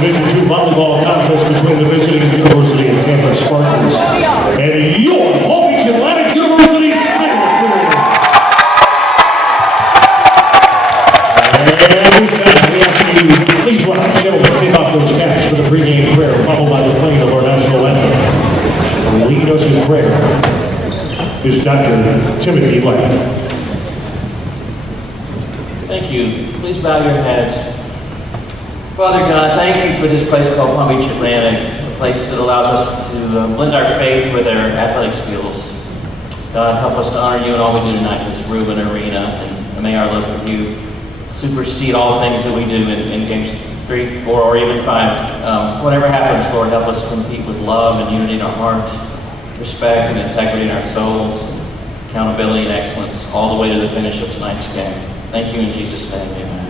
Division II volleyball contest between the visiting University of Tampa Spartans and your Palm Beach Atlantic University Sailors. And with that, we ask you, please welcome the gentlemen take off those caps for the pregame prayer, followed by the playing of our national anthem. Lead us in prayer is Dr. Timothy White. Thank you. Please bow your heads. Father God, thank you for this place called Palm Beach Atlantic, a place that allows us to blend our faith with our athletic skills. God, help us to honor you in all we do tonight in this room and arena, and may our love for you supersede all things that we do in games 3, 4, or even 5. Whatever happens, Lord, help us compete with love and unity in our hearts, respect and integrity in our souls. accountability, and excellence all the way to the finish of tonight's game. Thank you in Jesus' name, amen.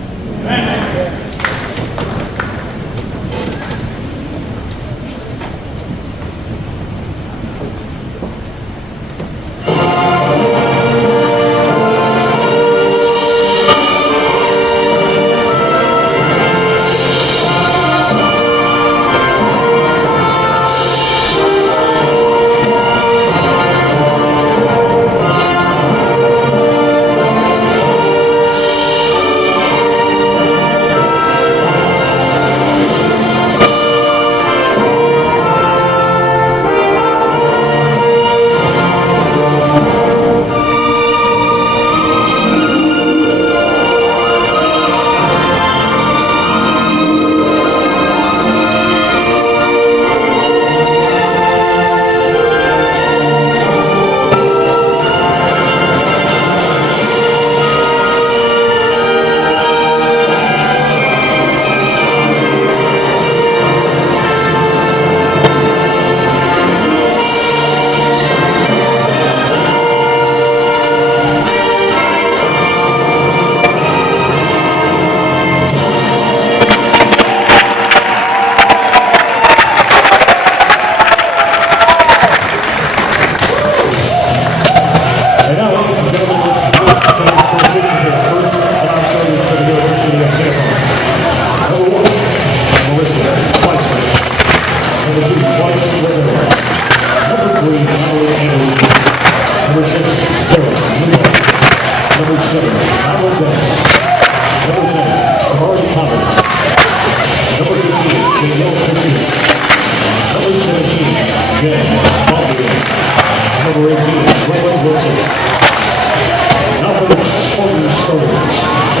Now for the Spartans servers.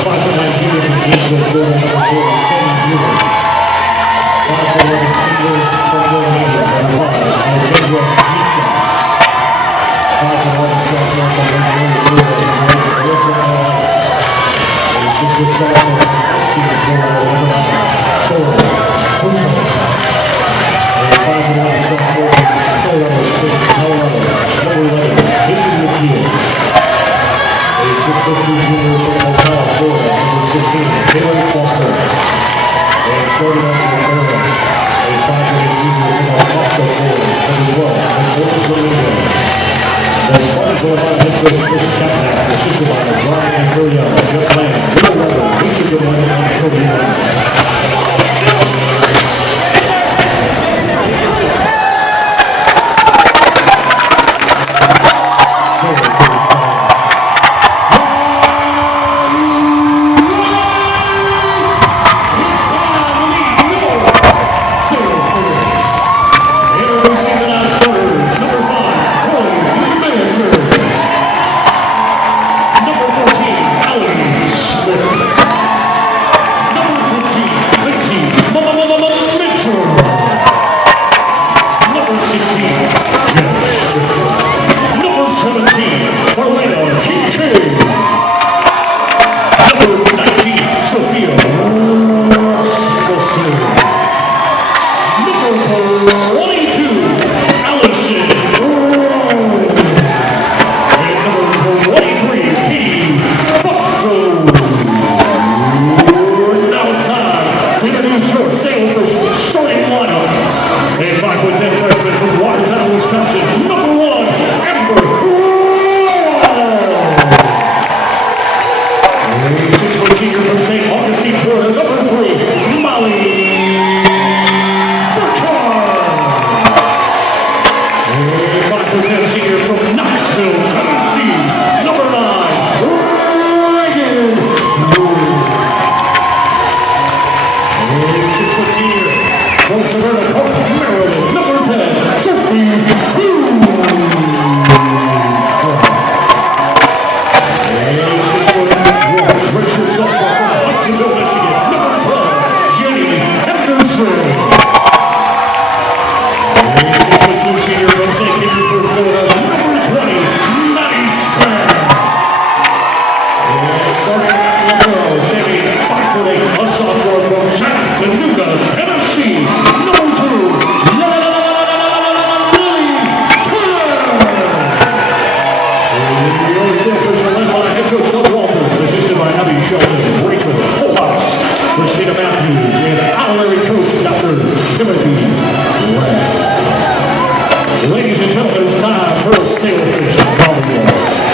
5'9" from Gainesville, Florida, number 4, Sandy Jr. 5'11" single from Romania, number 5, Alexandra Mishka. 5'11" sophomore from Lake Florida, number 8, Alyssa Morales. A 6' sophomore, Stephen Florida, number 9, Sora Bruno. A 5'11" sophomore from Colorado Springs, Colorado, number 11, Hayden McKeel. A 6'2" junior from Ocala, Florida, number 16, Taylor Foster. And starting off in Florida, a 5'8" junior from Ocala, Florida, number 12, McCormick Domingo. The Spartans will allow head coach Chris Chapman, assisted by Brian and Maria, Jeff Lang, Will Weber, Lisa Goodwin, and Cody Lang. The OC official led by head coach Bill Walters, assisted by Abby Shelton, Rachel Holthouse, Christina Matthews, and honorary coach Dr. Timothy Rand. Ladies and gentlemen, it's time for Sailfish Volleyball.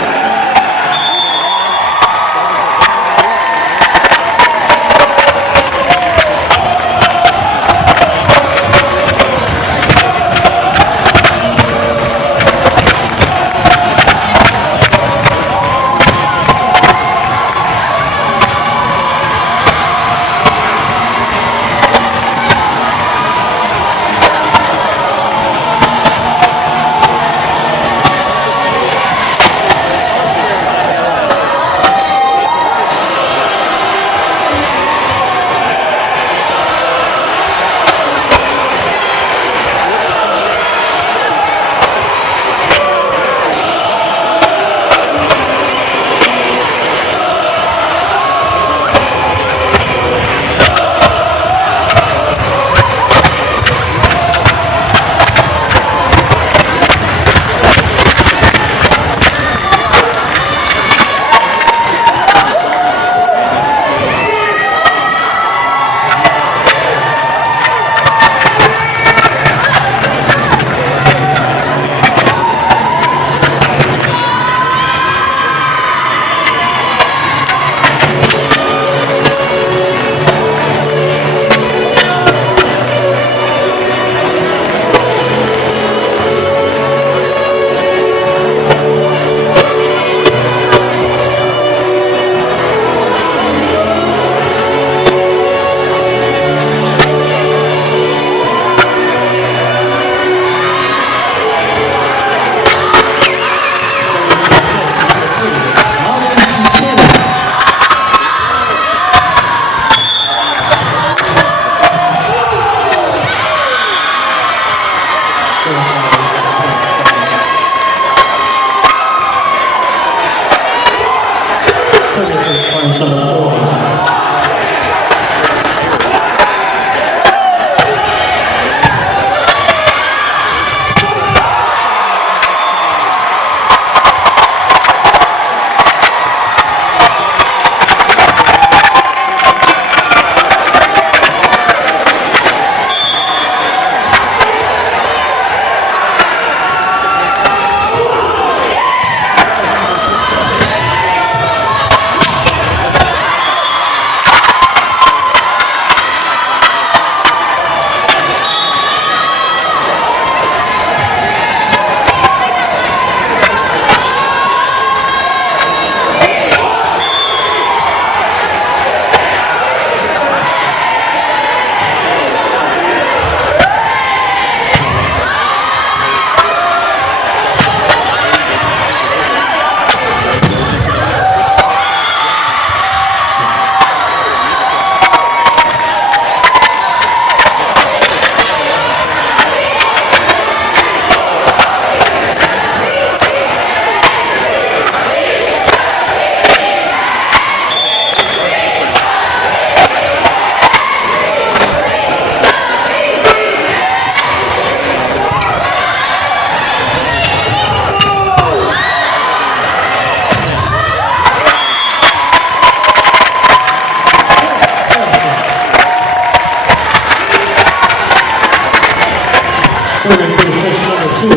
Serving for the fish number 2,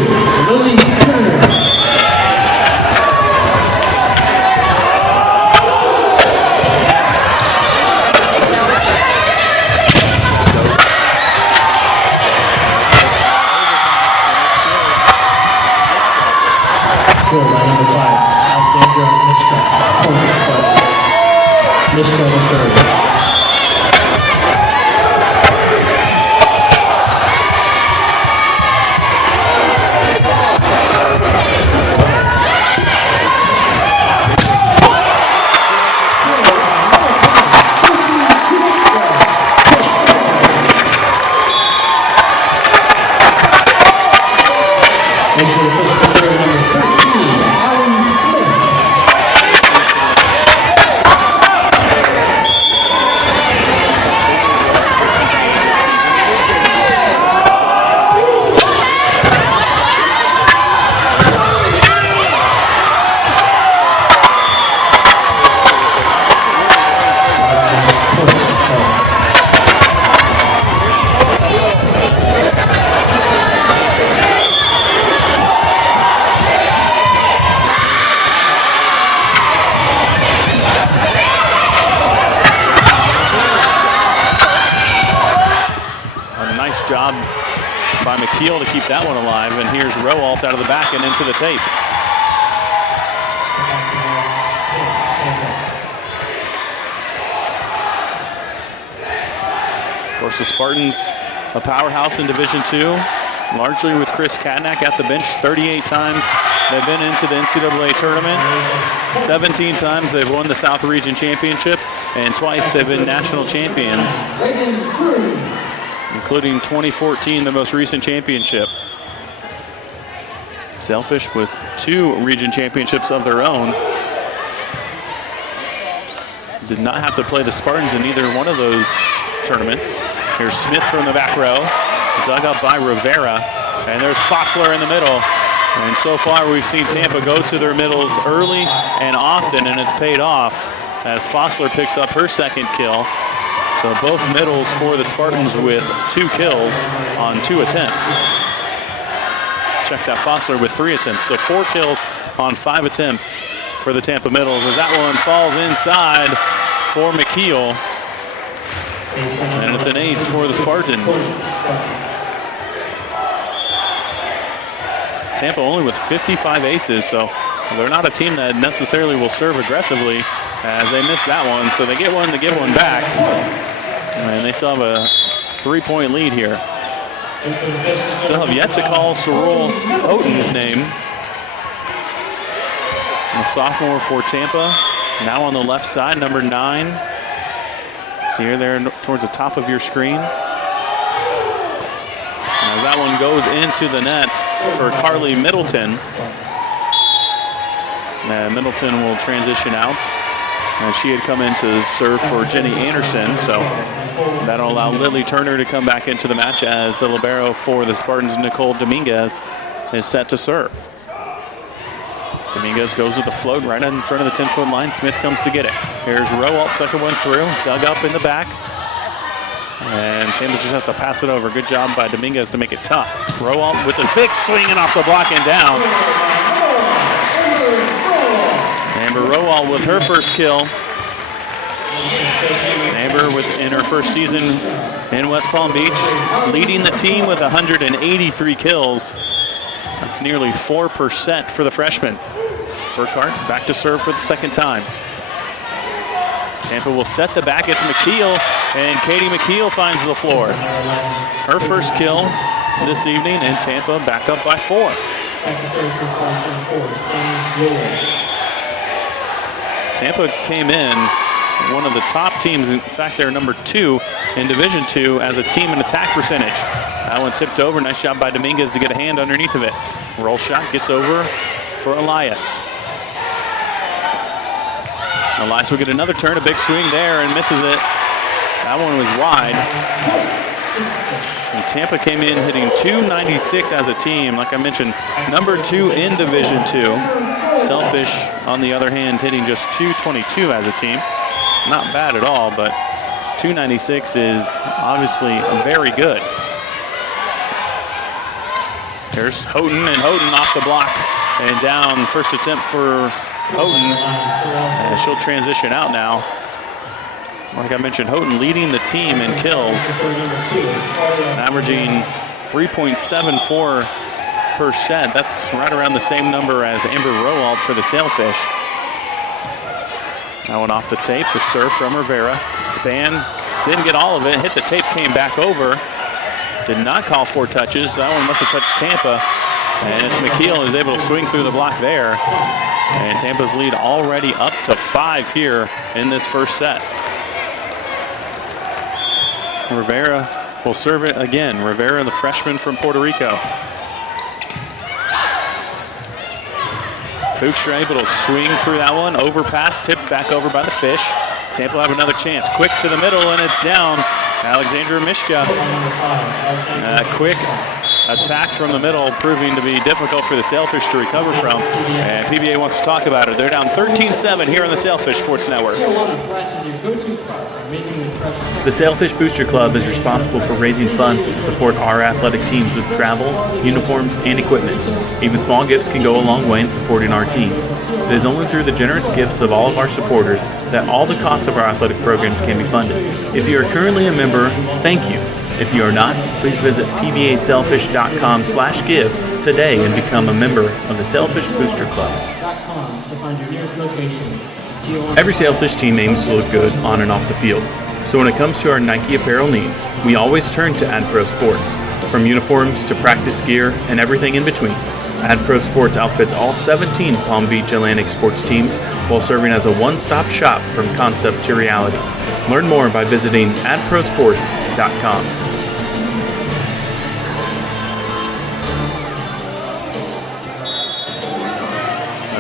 Lily Turner. By number 5, Alexandra Mishka, opponent Spartans. Mishka to serve. job by McKeel to keep that one alive. And here's Rowalt out of the back and into the tape. Of course, the Spartans, a powerhouse in Division II, largely with Chris Katnack at the bench. 38 times they've been into the NCAA tournament. 17 times they've won the South Region Championship, and twice they've been national champions, including 2014, the most recent championship. Sailfish with 2 region championships of their own. Did not have to play the Spartans in either one of those tournaments. Here's Smith from the back row, dug up by Rivera, and there's Fossler in the middle. And so far we've seen Tampa go to their middles early and often, and it's paid off as Fossler picks up her second kill. So both middles for the Spartans with 2 kills on 2 attempts. Check that, Fossler with 3 attempts, so 4 kills on 5 attempts for the Tampa middles as that one falls inside for McKeel. And it's an ace for the Spartans. Tampa only with 55 aces, so they're not a team that necessarily will serve aggressively as they miss that one. So they get one to give one back. And they still have a 3-point lead here. Still have yet to call Cyril Houghton's name. The sophomore for Tampa, now on the left side, number 9. So you're there towards the top of your screen. As that one goes into the net for Carly Middleton. Middleton will transition out. And she had come in to serve for Jenny Anderson, so that'll allow Lily Turner to come back into the match as the libero for the Spartans, Nicole Dominguez, is set to serve. Dominguez goes with the float right in front of the 10-foot line. Smith comes to get it. Here's Rowalt, second one through, dug up in the back. And Tampa just has to pass it over. Good job by Dominguez to make it tough. Rowalt with a big swing and off the block and down. Amber Rowalt with her first kill. Amber in her first season in West Palm Beach, leading the team with 183 kills. That's nearly 4% for the freshman. Burkhart back to serve for the second time. Tampa will set the back. It's McKeel, and Katie McKeel finds the floor. Her first kill this evening, and Tampa back up by 4. Tampa came in one of the top teams. In fact, they're number 2 in Division II as a team in attack percentage. That one tipped over. Nice job by Dominguez to get a hand underneath of it. Roll shot gets over for Elias. Elias will get another turn, a big swing there, and misses it. That one was wide. And Tampa came in hitting .296 as a team. Like I mentioned, number 2 in Division II. Sailfish, on the other hand, hitting just .222 as a team. Not bad at all, but .296 is obviously very good. Here's Houghton, and Houghton off the block and down. First attempt for Houghton. And she'll transition out now. Like I mentioned, Houghton leading the team in kills, averaging 3.74%. That's right around the same number as Amber Rowalt for the Sailfish. That one off the tape, the serve from Rivera. Span, didn't get all of it, hit the tape, came back over. Did not call 4 touches. That one must have touched Tampa. And it's McKeel who's able to swing through the block there. And Tampa's lead already up to 5 here in this first set. Rivera will serve it again. Rivera, the freshman from Puerto Rico. Bookstra able to swing through that one. Overpass, tipped back over by the Fish. Tampa will have another chance. Quick to the middle, and it's down. Alexandra Mishka. Quick attack from the middle, proving to be difficult for the Sailfish to recover from. And PBA wants to talk about it. They're down 13-7 here on the Sailfish Sports Network. The Sailfish Booster Club is responsible for raising funds to support our athletic teams with travel, uniforms, and equipment. Even small gifts can go a long way in supporting our teams. It is only through the generous gifts of all of our supporters that all the costs of our athletic programs can be funded. If you are currently a member, thank you. If you are not, please visit pbasailfish.com/give today and become a member of the Sailfish Booster Club. Every Sailfish team aims to look good on and off the field. So when it comes to our Nike apparel needs, we always turn to AdPro Sports. From uniforms to practice gear and everything in between, AdPro Sports outfits all 17 Palm Beach Atlantic sports teams while serving as a one-stop shop from concept to reality. Learn more by visiting adprosports.com.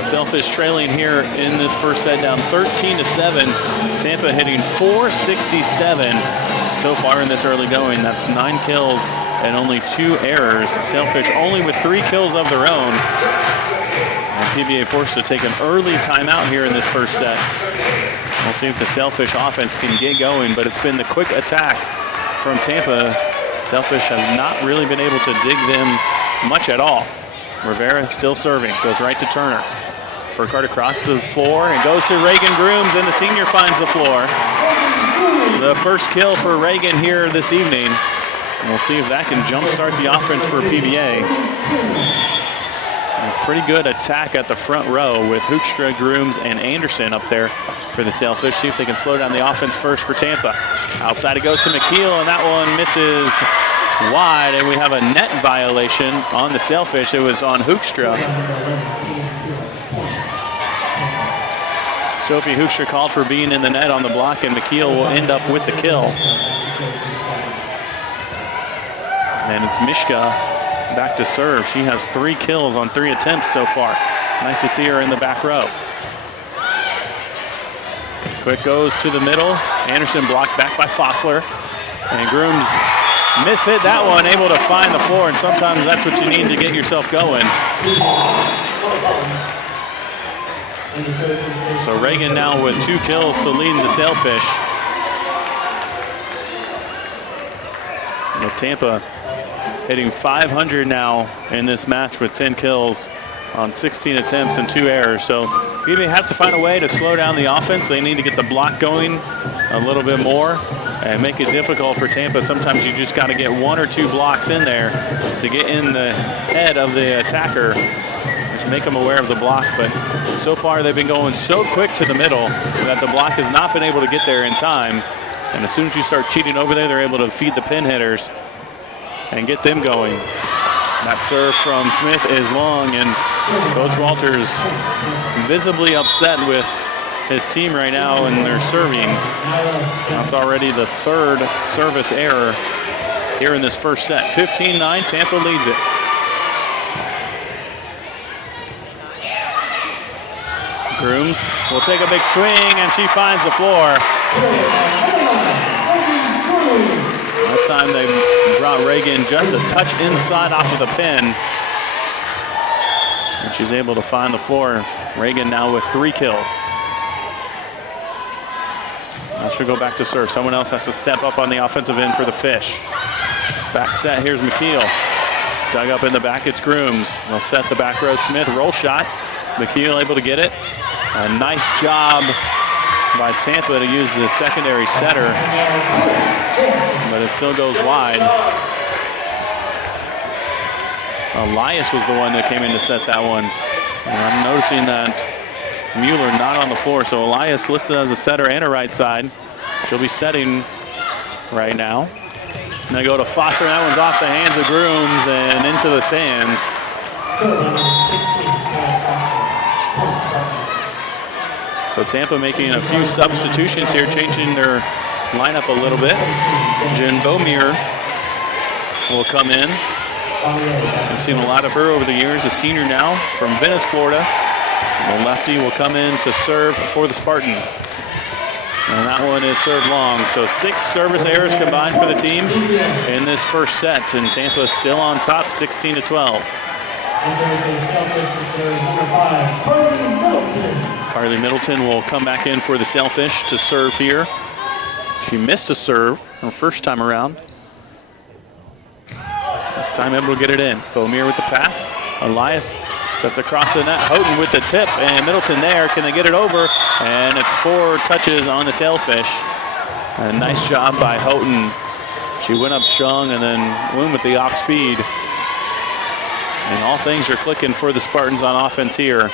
Sailfish trailing here in this first set, down 13-7. Tampa hitting .467 so far in this early going. That's 9 kills and only 2 errors. Sailfish only with 3 kills of their own. And PBA forced to take an early timeout here in this first set. We'll see if the Sailfish offense can get going, but it's been the quick attack from Tampa. Sailfish have not really been able to dig them much at all. Rivera still serving, goes right to Turner. Burkhardt across the floor and goes to Reagan Grooms, and the senior finds the floor. The first kill for Reagan here this evening. And we'll see if that can jumpstart the offense for PBA. A pretty good attack at the front row with Hoekstra, Grooms, and Anderson up there for the Sailfish. See if they can slow down the offense first for Tampa. Outside it goes to McKeel, and that one misses wide, and we have a net violation on the Sailfish. It was on Hoekstra. Sophie Hoekstra called for being in the net on the block, and McKeel will end up with the kill. And it's Mishka back to serve. She has 3 kills on 3 attempts so far. Nice to see her in the back row. Quick goes to the middle. Anderson blocked back by Fossler. And Grooms mishit that one, able to find the floor, and sometimes that's what you need to get yourself going. So Reagan now with 2 kills to lead the Sailfish. With Tampa hitting .500 now in this match with 10 kills on 16 attempts and 2 errors. So PBA has to find a way to slow down the offense. They need to get the block going a little bit more and make it difficult for Tampa. Sometimes you just got to get 1 or 2 blocks in there to get in the head of the attacker. Just make them aware of the block, but so far they've been going so quick to the middle that the block has not been able to get there in time. And as soon as you start cheating over there, they're able to feed the pin hitters and get them going. That serve from Smith is long, and Coach Walters visibly upset with his team right now, and they're serving. That's already the 3rd service error here in this first set. 15-9, Tampa leads it. Grooms will take a big swing, and she finds the floor. That time they brought Reagan just a touch inside off of the pin. And she's able to find the floor. Reagan now with 3 kills. Now she'll go back to serve. Someone else has to step up on the offensive end for the Fish. Back set, here's McKeel. Dug up in the back, it's Grooms. They'll set the back row. Smith, roll shot. McKeel able to get it. A nice job by Tampa to use the secondary setter, but it still goes wide. Elias was the one that came in to set that one. And I'm noticing that Mueller not on the floor, so Elias listed as a setter and a right side. She'll be setting right now. And they go to Foster, that one's off the hands of Grooms and into the stands. So Tampa making a few substitutions here, changing their lineup a little bit. Jen Beaumier will come in. I've seen a lot of her over the years, a senior now from Venice, Florida. The lefty will come in to serve for the Spartans. And that one is served long. So 6 service errors combined for the teams in this first set. And Tampa still on top, 16-12. Carly Middleton will come back in for the Sailfish to serve here. She missed a serve her first time around. This time able to get it in. Beaumier with the pass. Elias sets across the net. Houghton with the tip, and Middleton there. Can they get it over? And it's 4 touches on the Sailfish. A nice job by Houghton She went up strong and then went with the off speed. And all things are clicking for the Spartans on offense here.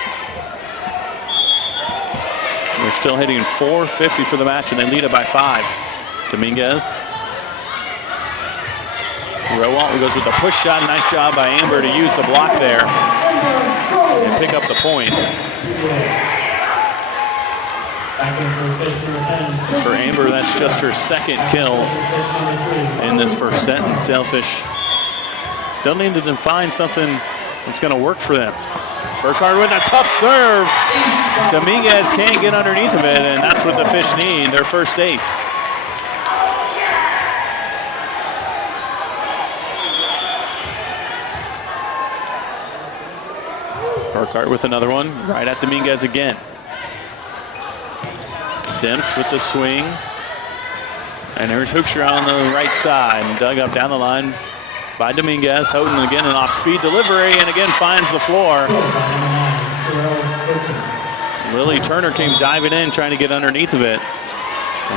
They're still hitting 450 for the match, and they lead it by 5. Dominguez. Rowalt goes with a push shot. Nice job by Amber to use the block there and pick up the point. For Amber, that's just her second kill in this first set. And Sailfish still need to find something that's going to work for them. Burkhardt with a tough serve. Dominguez can't get underneath of it, and that's what the Fish need, their first ace. Burkhardt with another one, right at Dominguez again. Demps with the swing. And there's Hoekstra on the right side, dug up down the line by Dominguez. Houghton again, an off-speed delivery, and again finds the floor. Lily Turner came diving in, trying to get underneath of it.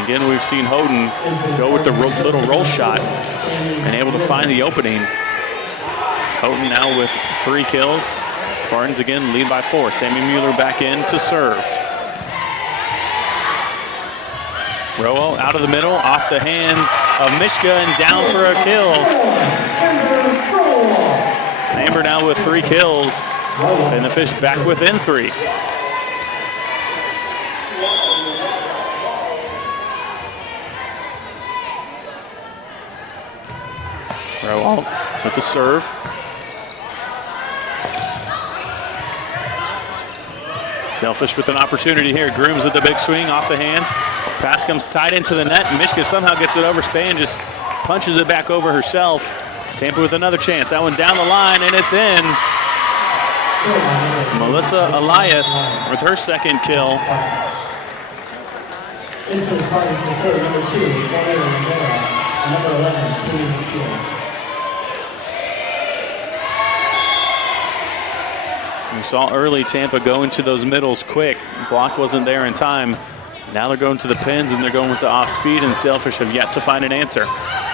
Again, we've seen Houghton go with the little roll shot and able to find the opening. Houghton now with 3 kills. Spartans again lead by 4. Sammy Mueller back in to serve. Rowell out of the middle, off the hands of Mishka and down for a kill. Amber now with 3 kills, and the Fish back within 3. Rowell with the serve. Sailfish with an opportunity here. Grooms with the big swing off the hands. Pass comes tight into the net, and Mishka somehow gets it over. Spann just punches it back over herself. Tampa with another chance. That one down the line, and it's in. Melissa Elias with her second kill. We saw early Tampa go into those middles quick. Block wasn't there in time. Now they're going to the pins, and they're going with the off speed, and Sailfish have yet to find an answer.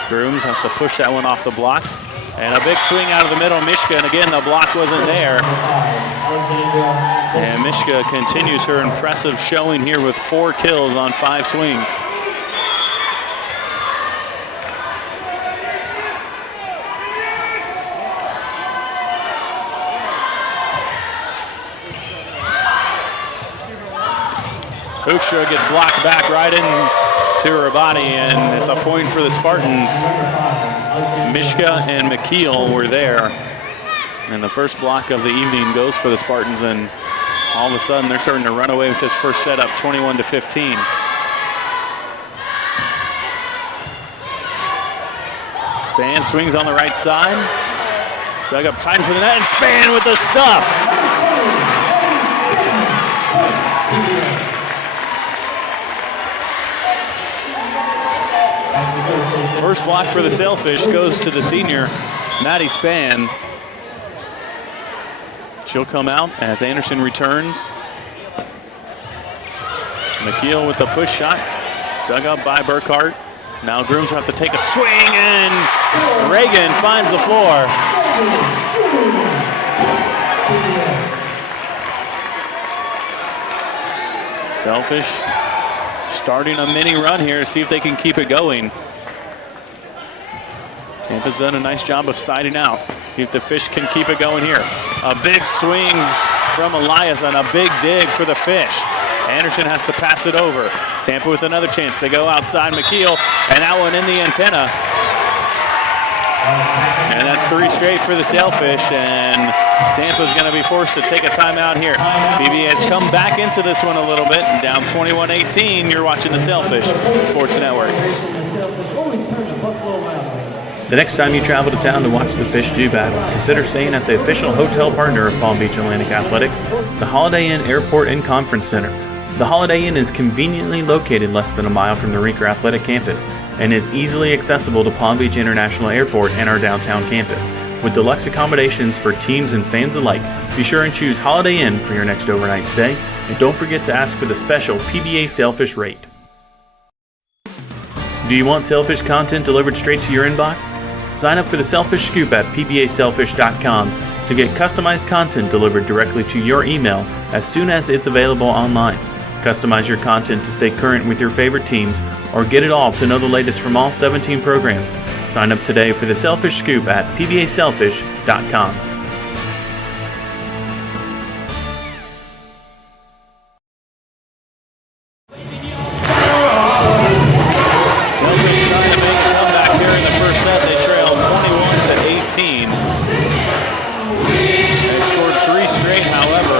Grooms has to push that one off the block. And a big swing out of the middle, Mishka, and again, the block wasn't there. And Mishka continues her impressive showing here with 4 kills on 5 swings. Hoekstra gets blocked back right into her body, and it's a point for the Spartans. Mishka and McKeel were there. And the first block of the evening goes for the Spartans, and all of a sudden they're starting to run away with this first set up 21-15. Spann swings on the right side. Dug up tight into the net, and Spann with the stuff. First block for the Sailfish goes to the senior, Maddie Spann. She'll come out as Anderson returns. McKeel with the push shot, dug up by Burkhardt. Now Grooms will have to take a swing, and Reagan finds the floor. Sailfish starting a mini run here to see if they can keep it going. Tampa's done a nice job of siding out. See if the Fish can keep it going here. A big swing from Elias on a big dig for the Fish. Anderson has to pass it over. Tampa with another chance. They go outside McKeel, and that one in the antenna. And that's 3 straight for the Sailfish, and Tampa's going to be forced to take a timeout here. BB has come back into this one a little bit, and down 21-18. You're watching the Sailfish Sports Network. The next time you travel to town to watch the Fish do battle, consider staying at the official hotel partner of Palm Beach Atlantic Athletics, the Holiday Inn Airport and Conference Center. The Holiday Inn is conveniently located less than a mile from the Reeker Athletic Campus and is easily accessible to Palm Beach International Airport and our downtown campus. With deluxe accommodations for teams and fans alike, be sure and choose Holiday Inn for your next overnight stay, and don't forget to ask for the special PBA Sailfish rate. Do you want Sailfish content delivered straight to your inbox? Sign up for the Sailfish Scoop at pbasailfish.com to get customized content delivered directly to your email as soon as it's available online. Customize your content to stay current with your favorite teams, or get it all to know the latest from all 17 programs. Sign up today for the Sailfish Scoop at pbasailfish.com. Sailfish trying to make a comeback here in the first set. They trail 21-18. They scored 3 straight, however.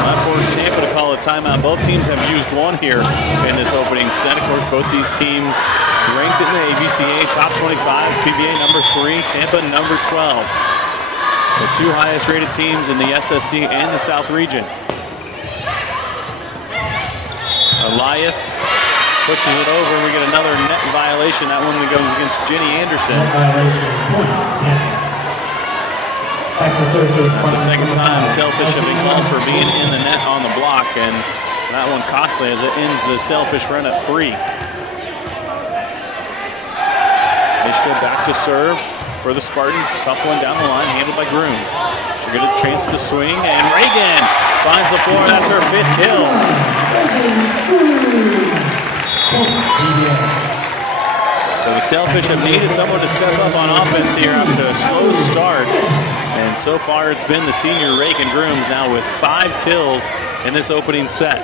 That forced Tampa to call a timeout. Both teams have used one here in this opening set. Of course, both these teams ranked in the ABCA top 25, PBA number 3, Tampa number 12. The 2 highest rated teams in the SSC and the South region. Elias pushes it over. We get another net violation. That one goes against Jenny Anderson. That's the second time Sailfish have been called for being in the net on the block, and that one costly as it ends the Sailfish run at 3. Mishka back to serve for the Spartans. Tough one down the line, handled by Grooms. She'll get a chance to swing, and Reagan finds the floor. That's her 5th kill. So the Sailfish have needed someone to step up on offense here after a slow start. And so far it's been the senior Reagan Grooms now with 5 kills in this opening set.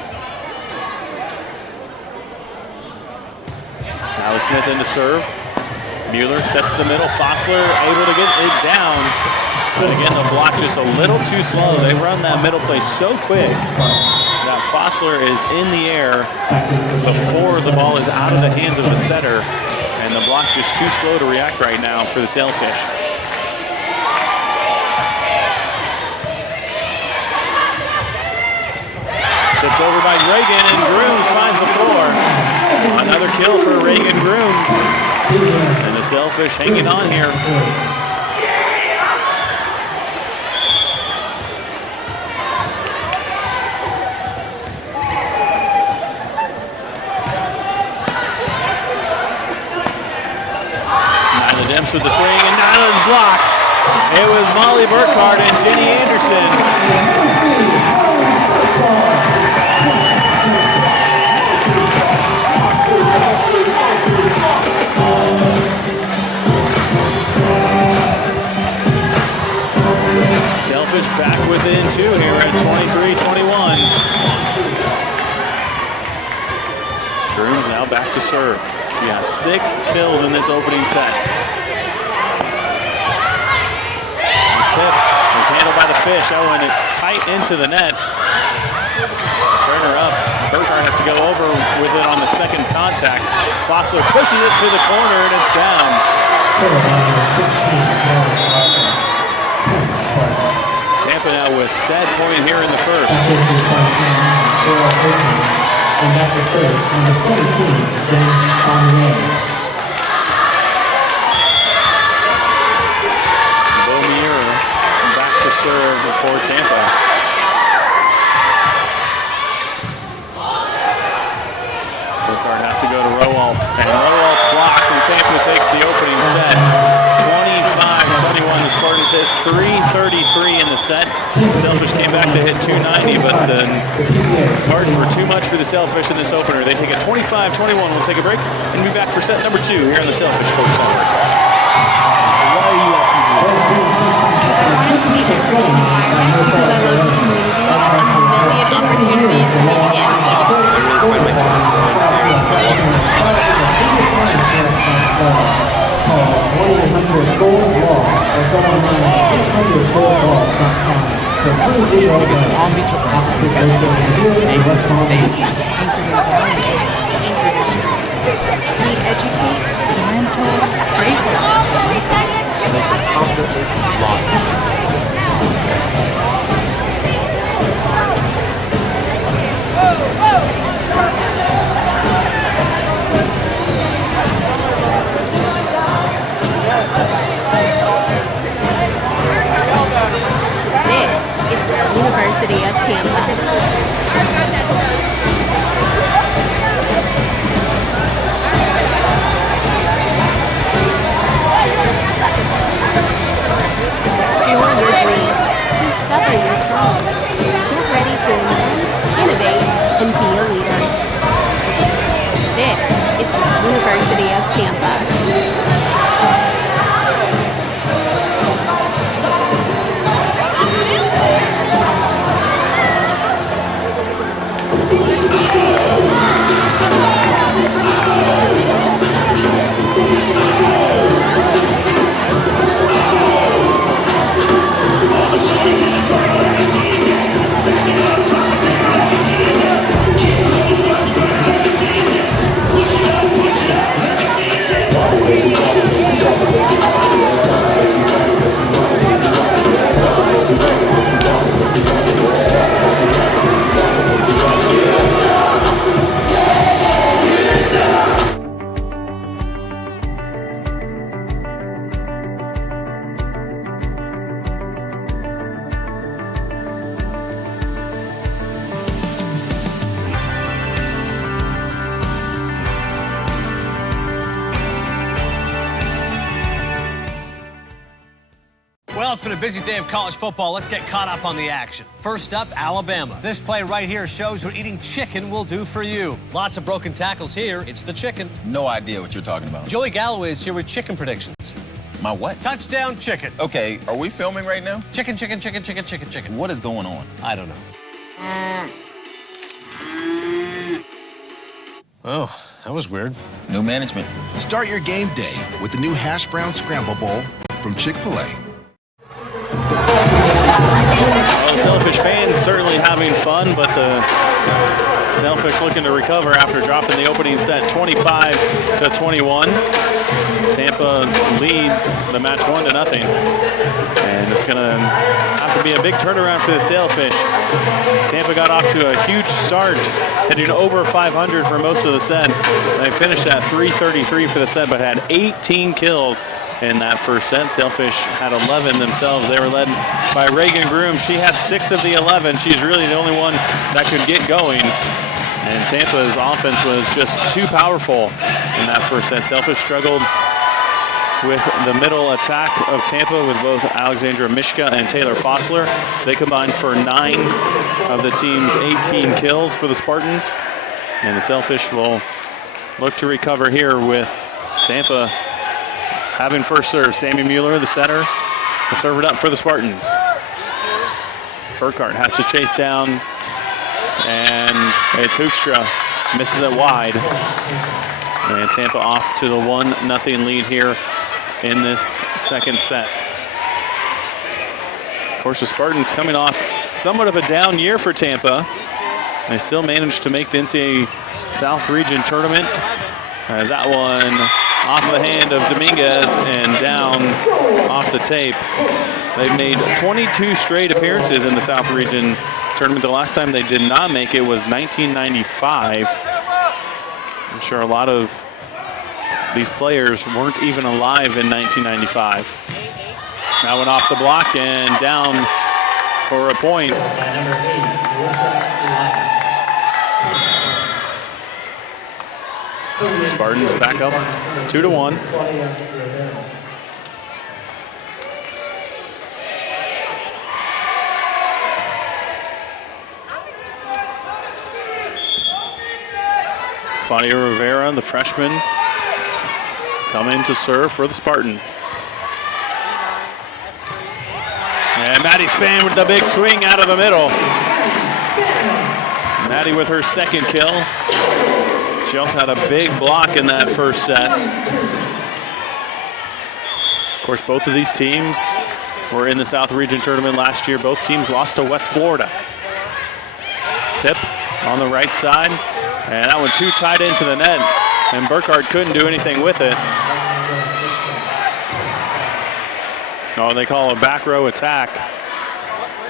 Now Smith in to serve. Mueller sets the middle. Fossler able to get it down. But again, the block just a little too slow. They run that middle play so quick that Fossler is in the air before the ball is out of the hands of the setter. And the block just too slow to react right now for the Sailfish. Tipped over by Reagan, and Grooms finds the floor. Another kill for Reagan Grooms. And the Sailfish hanging on here. Nyla Demps with the swing, and Nyla's blocked. It was Molly Burkhardt and Jenny Anderson. Sailfish back within 2 here at 23-21. Grooms now back to serve. She has 6 kills in this opening set. The tip is handled by the Fish. That went tight into the net. Turn her up. Burkhardt has to go over with it on the second contact. Fossler pushes it to the corner, and it's down. Tampa now with set point here in the first. And back to serve, number 17, Jen Bonnier. Beaumier back to serve for Tampa. Burkhardt has to go to Rowalt, and Rowalt's blocked, and Tampa takes the opening set. 25-21, the Spartans hit 333 in the set. Sailfish came back to hit 290, but the Spartans were too much for the Sailfish in this opener. They take it 25-21. We'll take a break and be back for set number 2 here on the Sailfish Sports Network. I wanted to be there for the environment because I love the community and the opportunity to meet again. Call 1-800-GOLD-LAW or go online at 800goldlaw.com for free legal advice. Palm Beach Opposite West Palm Beach. We educate, mentor, pray for our students so they can confidently launch. This is the University of Tampa. and be a leader. This is the University of Tampa. Well, it's been a busy day of college football. Let's get caught up on the action. First up, Alabama. This play right here shows what eating chicken will do for you. Lots of broken tackles here. It's the chicken. No idea what you're talking about. Joey Galloway is here with chicken predictions. My what? Touchdown chicken. Okay, are we filming right now? Chicken, chicken, chicken, chicken, chicken, chicken. What is going on? I don't know. Oh, that was weird. New management. Start your game day with the new Hash Brown Scramble Bowl from Chick-fil-A. Well, the Sailfish fans certainly having fun, but the Sailfish looking to recover after dropping the opening set 25-21. Tampa leads the match 1-0, and it's going to have to be a big turnaround for the Sailfish. Tampa got off to a huge start, hitting over 500 for most of the set. They finished at 333 for the set, but had 18 kills in that first set. Sailfish had 11 themselves. They were led by Reagan Groom. She had 6 of the 11. She's really the only one that could get going. And Tampa's offense was just too powerful in that first set. Sailfish struggled with the middle attack of Tampa with both Alexandra Mishka and Taylor Fossler. They combined for 9 of the team's 18 kills for the Spartans. And the Sailfish will look to recover here with Tampa having first serve. Sammy Mueller, the setter, will serve it up for the Spartans. Burkhart has to chase down, and it's Hoekstra. Misses it wide. And Tampa off to the 1-0 lead here in this second set. Of course, the Spartans coming off somewhat of a down year for Tampa. They still managed to make the NCAA South Region tournament. As that one off the hand of Dominguez and down off the tape. They've made 22 straight appearances in the South Region tournament. The last time they did not make it was 1995. I'm sure a lot of these players weren't even alive in 1995. That went off the block and down for a point. Spartans back up 2-1. Claudia Rivera, the freshman, coming to serve for the Spartans. And Maddie Spann with the big swing out of the middle. Maddie with her second kill. She also had a big block in that first set. Of course, both of these teams were in the South Region tournament last year. Both teams lost to West Florida. Tip on the right side. And that one too tight into the net. And Burkhart couldn't do anything with it. Oh, they call a back row attack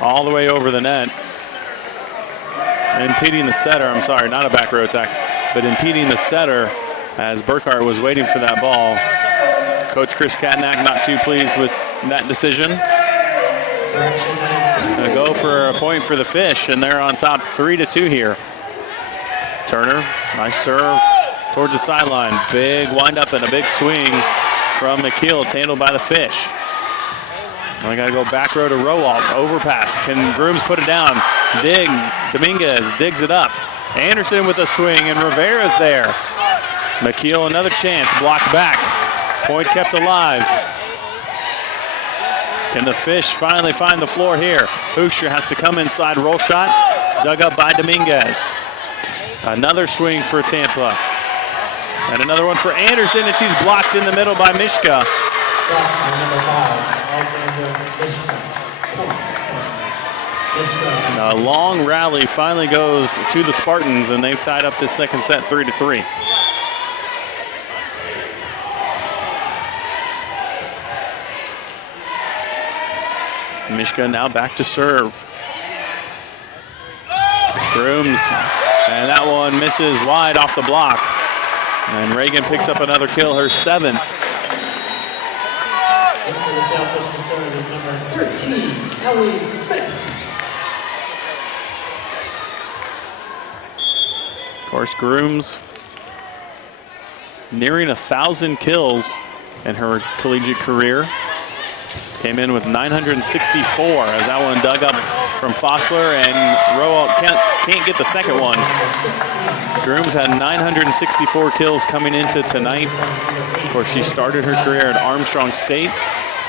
all the way over the net. Impeding the setter, I'm sorry, not a back row attack, but impeding the setter as Burkhart was waiting for that ball. Coach Chris Katnack not too pleased with that decision. Gonna go for a point for the Fish, and they're on top 3-2 here. Turner, nice serve towards the sideline. Big windup and a big swing from McKeel. It's handled by the Fish. Now they gotta go back row to Rowalt. Overpass. Can Grooms put it down? Dominguez digs it up. Anderson with a swing, and Rivera's there. McKeel another chance, blocked back. Point kept alive. Can the Fish finally find the floor here? Hoosier has to come inside, roll shot, dug up by Dominguez. Another swing for Tampa. And another one for Anderson, and she's blocked in the middle by Mishka. A long rally finally goes to the Spartans, and they've tied up this second set 3-3. Mishka now back to serve. Grooms, and that one misses wide off the block. And Reagan picks up another kill, her 7th. Into the Selfish to serve is number 13, Ellie Smith. Of course, Grooms nearing 1,000 kills in her collegiate career. Came in with 964 as that one dug up from Fossler, and Rowell can't get the second one. Grooms had 964 kills coming into tonight. Of course, she started her career at Armstrong State.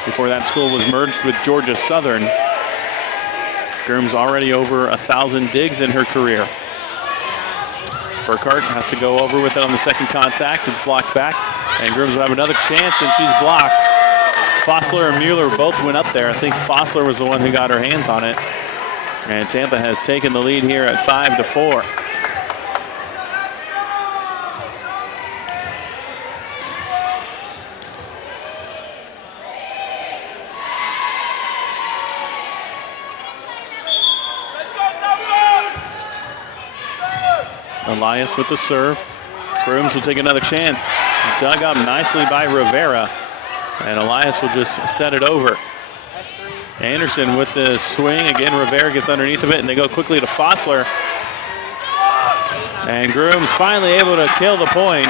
Before that school was merged with Georgia Southern. Grooms already over 1,000 digs in her career. Burkhart has to go over with it on the second contact. It's blocked back, and Grooms will have another chance, and she's blocked. Fossler and Mueller both went up there. I think Fossler was the one who got her hands on it. And Tampa has taken the lead here at 5-4. Elias with the serve. Grooms will take another chance. Dug up nicely by Rivera. And Elias will just set it over. Anderson with the swing. Again, Rivera gets underneath of it, and they go quickly to Fossler. And Grooms finally able to kill the point.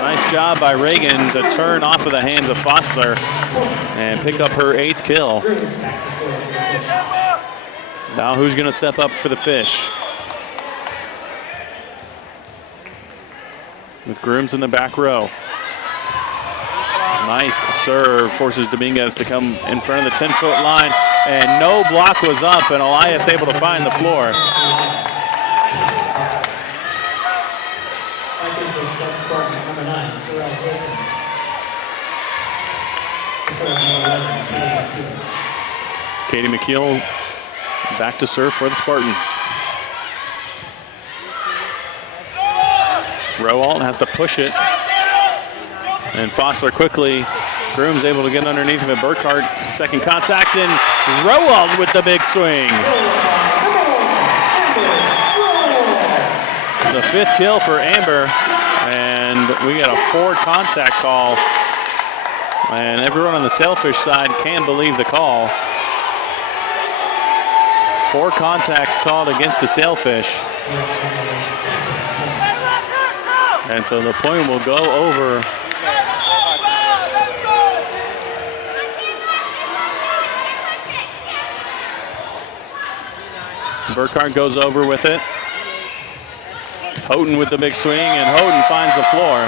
Nice job by Reagan to turn off of the hands of Fossler and pick up her 8th kill. Now who's going to step up for the Fish? With Grooms in the back row. Nice serve, forces Dominguez to come in front of the 10-foot line, and no block was up, and Elias able to find the floor. Katie McKeel back to serve for the Spartans. Rowalt has to push it. And Fossler quickly. Grooms able to get underneath of it. Burkhart, second contact, and Rowald with the big swing. The 5th kill for Amber, and we got a 4 contact call. And everyone on the Sailfish side can believe the call. 4 contacts called against the Sailfish. And so the point will go over. Burkhart goes over with it. Houghton with the big swing, and Houghton finds the floor.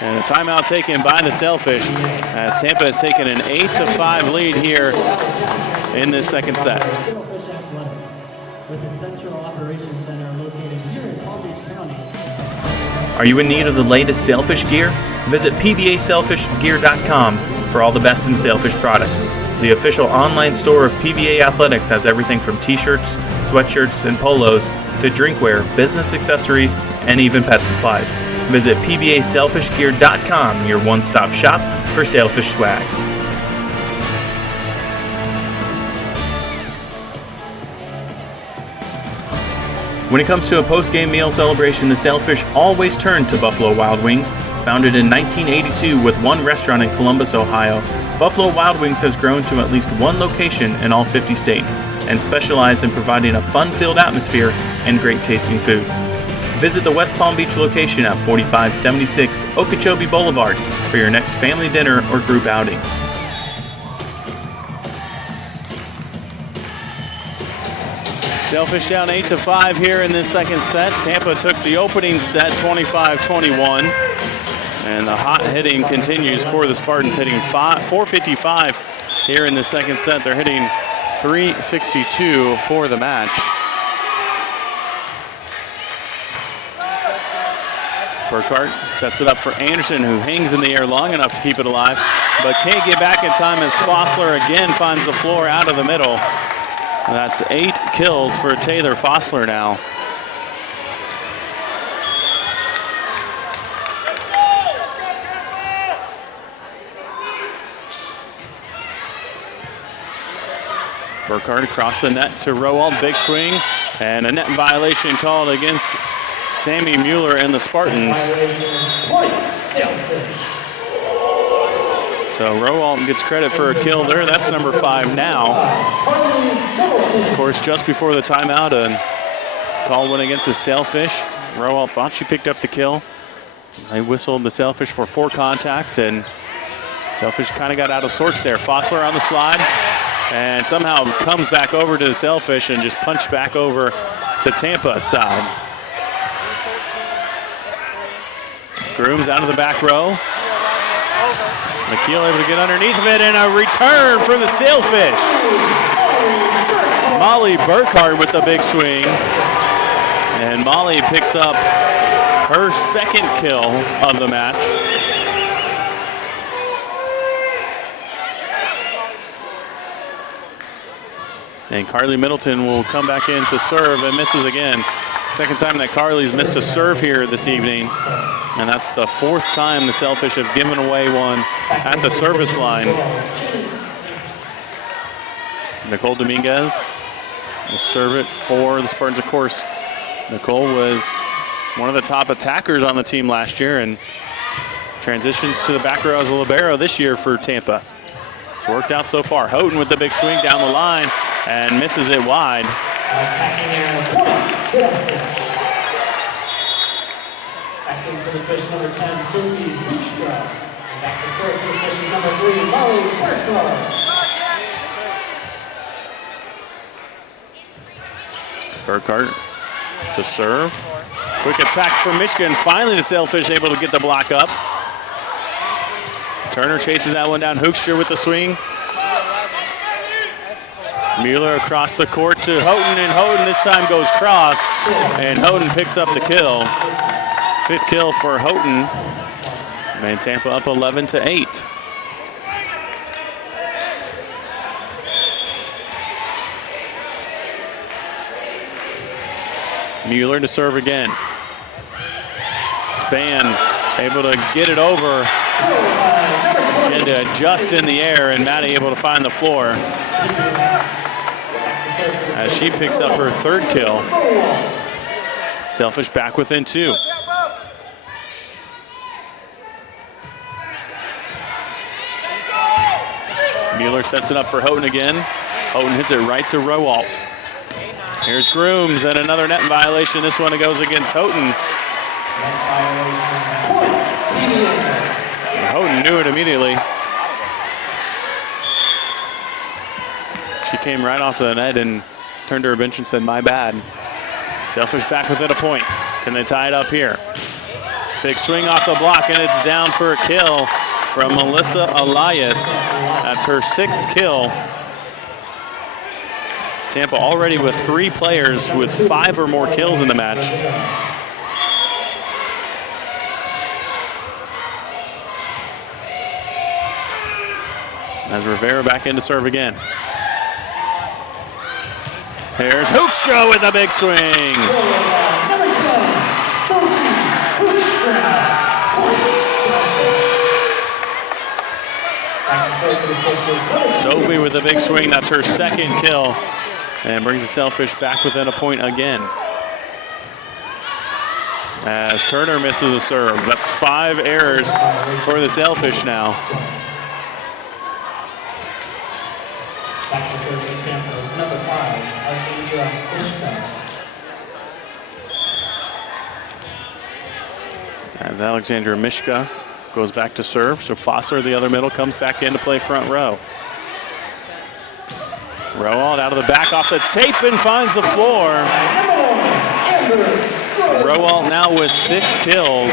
And a timeout taken by the Sailfish as Tampa has taken an 8-5 lead here in this second set. Sailfish Athletics, with the Central Operations Center located here in Palm Beach County. Are you in need of the latest Sailfish gear? Visit pbasailfishgear.com for all the best in Sailfish products. The official online store of PBA Athletics has everything from t-shirts, sweatshirts, and polos to drinkware, business accessories, and even pet supplies. Visit pbasailfishgear.com, your one-stop shop for Sailfish swag. When it comes to a post-game meal celebration, the Sailfish always turn to Buffalo Wild Wings. Founded in 1982 with one restaurant in Columbus, Ohio, Buffalo Wild Wings has grown to at least one location in all 50 states and specialize in providing a fun-filled atmosphere and great-tasting food. Visit the West Palm Beach location at 4576 Okeechobee Boulevard for your next family dinner or group outing. Sailfish down 8-5 here in this second set. Tampa took the opening set 25-21. And the hot hitting continues for the Spartans, hitting 455 here in the second set. They're hitting 362 for the match. Burkhart sets it up for Anderson, who hangs in the air long enough to keep it alive, but can't get back in time as Fossler again finds the floor out of the middle. And that's 8 kills for Taylor Fossler now. Burkhart across the net to Rowald, big swing, and a net violation called against Sammy Mueller and the Spartans. So Rowald gets credit for a kill there. That's number 5 now. Of course, just before the timeout, a call went against the Sailfish. Rowald thought she picked up the kill. They whistled the Sailfish for 4 contacts, and Sailfish kind of got out of sorts there. Fossler on the slide, and somehow comes back over to the Sailfish and just punched back over to Tampa's side. Grooms out of the back row. McKeel able to get underneath of it, and a return from the Sailfish. Molly Burkhart with the big swing. And Molly picks up her second kill of the match. And Carly Middleton will come back in to serve and misses again. Second time that Carly's missed a serve here this evening. And that's the 4th time the Sailfish have given away one at the service line. Nicole Dominguez will serve it for the Spartans. Of course, Nicole was one of the top attackers on the team last year and transitions to the back row as a libero this year for Tampa. It's worked out so far. Houghton with the big swing down the line and misses it wide. Back in for the fish number 10, Sophie Bushra. And back to serve for the fish number 3, Molly Burkhart. Burkhart to serve. Quick attack from Michigan. Finally, the Sailfish able to get the block up. Turner chases that one down. Hoekstra with the swing. Mueller across the court to Houghton, and Houghton this time goes cross, and Houghton picks up the kill. 5th kill for Houghton, and Tampa up 11-8. Mueller to serve again. Span able to get it over. Agenda just in the air, and Maddie able to find the floor as she picks up her 3rd kill. Sailfish back within 2. Mueller sets it up for Houghton again. Houghton hits it right to Rowalt. Here's Grooms, and another net violation. This one goes against Houghton. Houghton knew it immediately. She came right off the net and turned to her bench and said, "My bad." Sailfish back within a point. Can they tie it up here? Big swing off the block, and it's down for a kill from Melissa Elias. That's her 6th kill. Tampa already with 3 players with 5 or more kills in the match. As Rivera back in to serve again. Here's Hoekstra with a big swing. Sophie with a big swing. That's her 2nd kill. And brings the Sailfish back within a point again. As Turner misses a serve. That's 5 errors for the Sailfish now. Back to serving Tampa, number 5, Alexandra Mishka. As Alexandra Mishka goes back to serve, so Fossler, the other middle, comes back in to play front row. Rowald out of the back off the tape and finds the floor. Rowald now with 6 kills.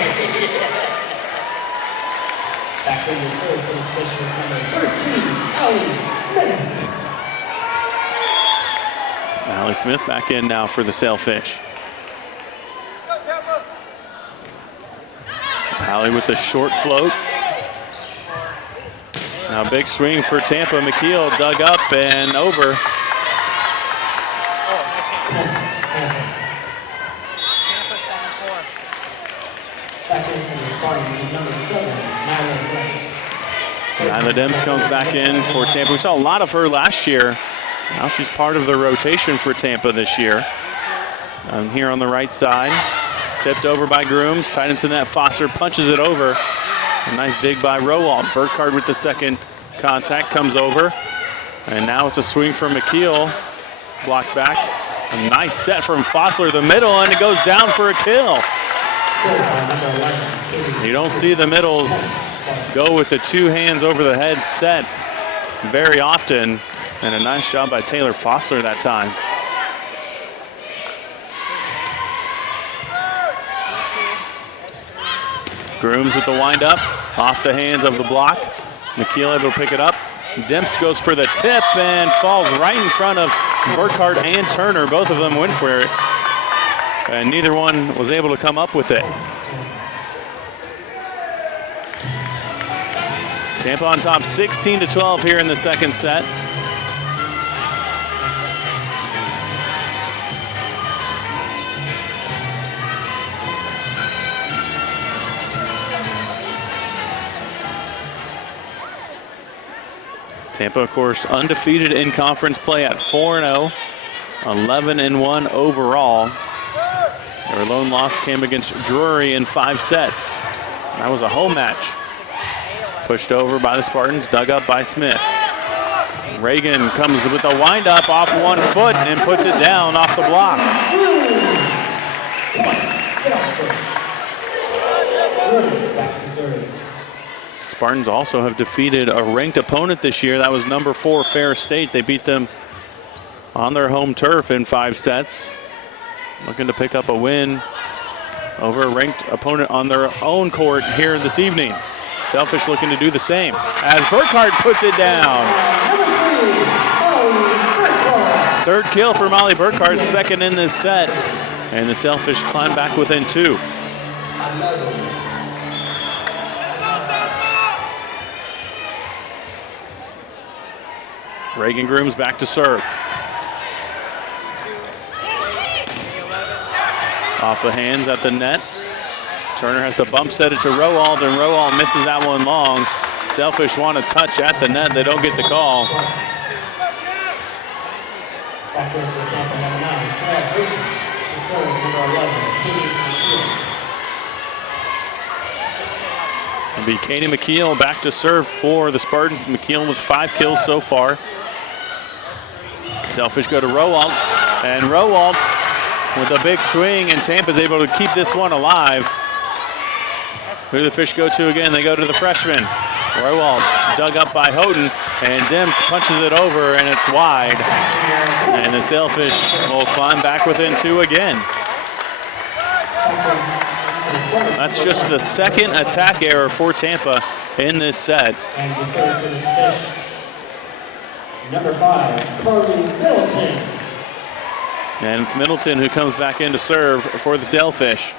Back in the serve for the Fishers, number 13, Allie Smith. Allie Smith back in now for the Sailfish. Allie with the short float. Now big swing for Tampa. McKeel dug up and over. Back in for the Spartans, number 7, Nyla Demps. Nyla Demps comes back in for Tampa. We saw a lot of her last year. Now she's part of the rotation for Tampa this year. Here on the right side. Tipped over by Grooms. Tight into net. Foster punches it over. A nice dig by Rowald. Burkhardt with the second contact comes over. And now it's a swing from McKeel. Blocked back. A nice set from Fossler, the middle, and it goes down for a kill. You don't see the middles go with the 2 hands over the head set very often. And a nice job by Taylor Fossler that time. Grooms with the windup, off the hands of the block. McKeel able to pick it up. Demps goes for the tip and falls right in front of Burkhardt and Turner. Both of them went for it, and neither one was able to come up with it. Tampa on top 16-12 here in the second set. Tampa, of course, undefeated in conference play at 4-0, 11-1 overall. Their lone loss came against Drury in 5 sets. That was a home match. Pushed over by the Spartans, dug up by Smith. Reagan comes with the windup off 1 foot and puts it down off the block. Back to serve. Spartans also have defeated a ranked opponent this year. That was number 4 Fair State. They beat them on their home turf in 5 sets. Looking to pick up a win over a ranked opponent on their own court here this evening. Sailfish looking to do the same as Burkhardt puts it down. 3rd kill for Molly Burkhardt, 2nd in this set. And the Sailfish climb back within 2. Reagan Grooms back to serve. Off the hands at the net. Turner has to bump set it to Rowald, and Rowald misses that one long. Sailfish want to touch at the net. They don't get the call. Back in for Tampa, number 9, Smith. To serve, number 11, It'll be Katie McKeel back to serve for the Spartans. McKeel with 5 kills so far. Sailfish go to Rowald, and Rowald with a big swing, and Tampa's able to keep this one alive. Who do the Fish go to again? They go to the freshman. Rowald dug up by Houghton, and Demps punches it over, and it's wide. And the Sailfish will climb back within 2 again. That's just the 2nd attack error for Tampa in this set. and to serve for the Fish, number 5, Carly Middleton. And it's Middleton who comes back in to serve for the Sailfish.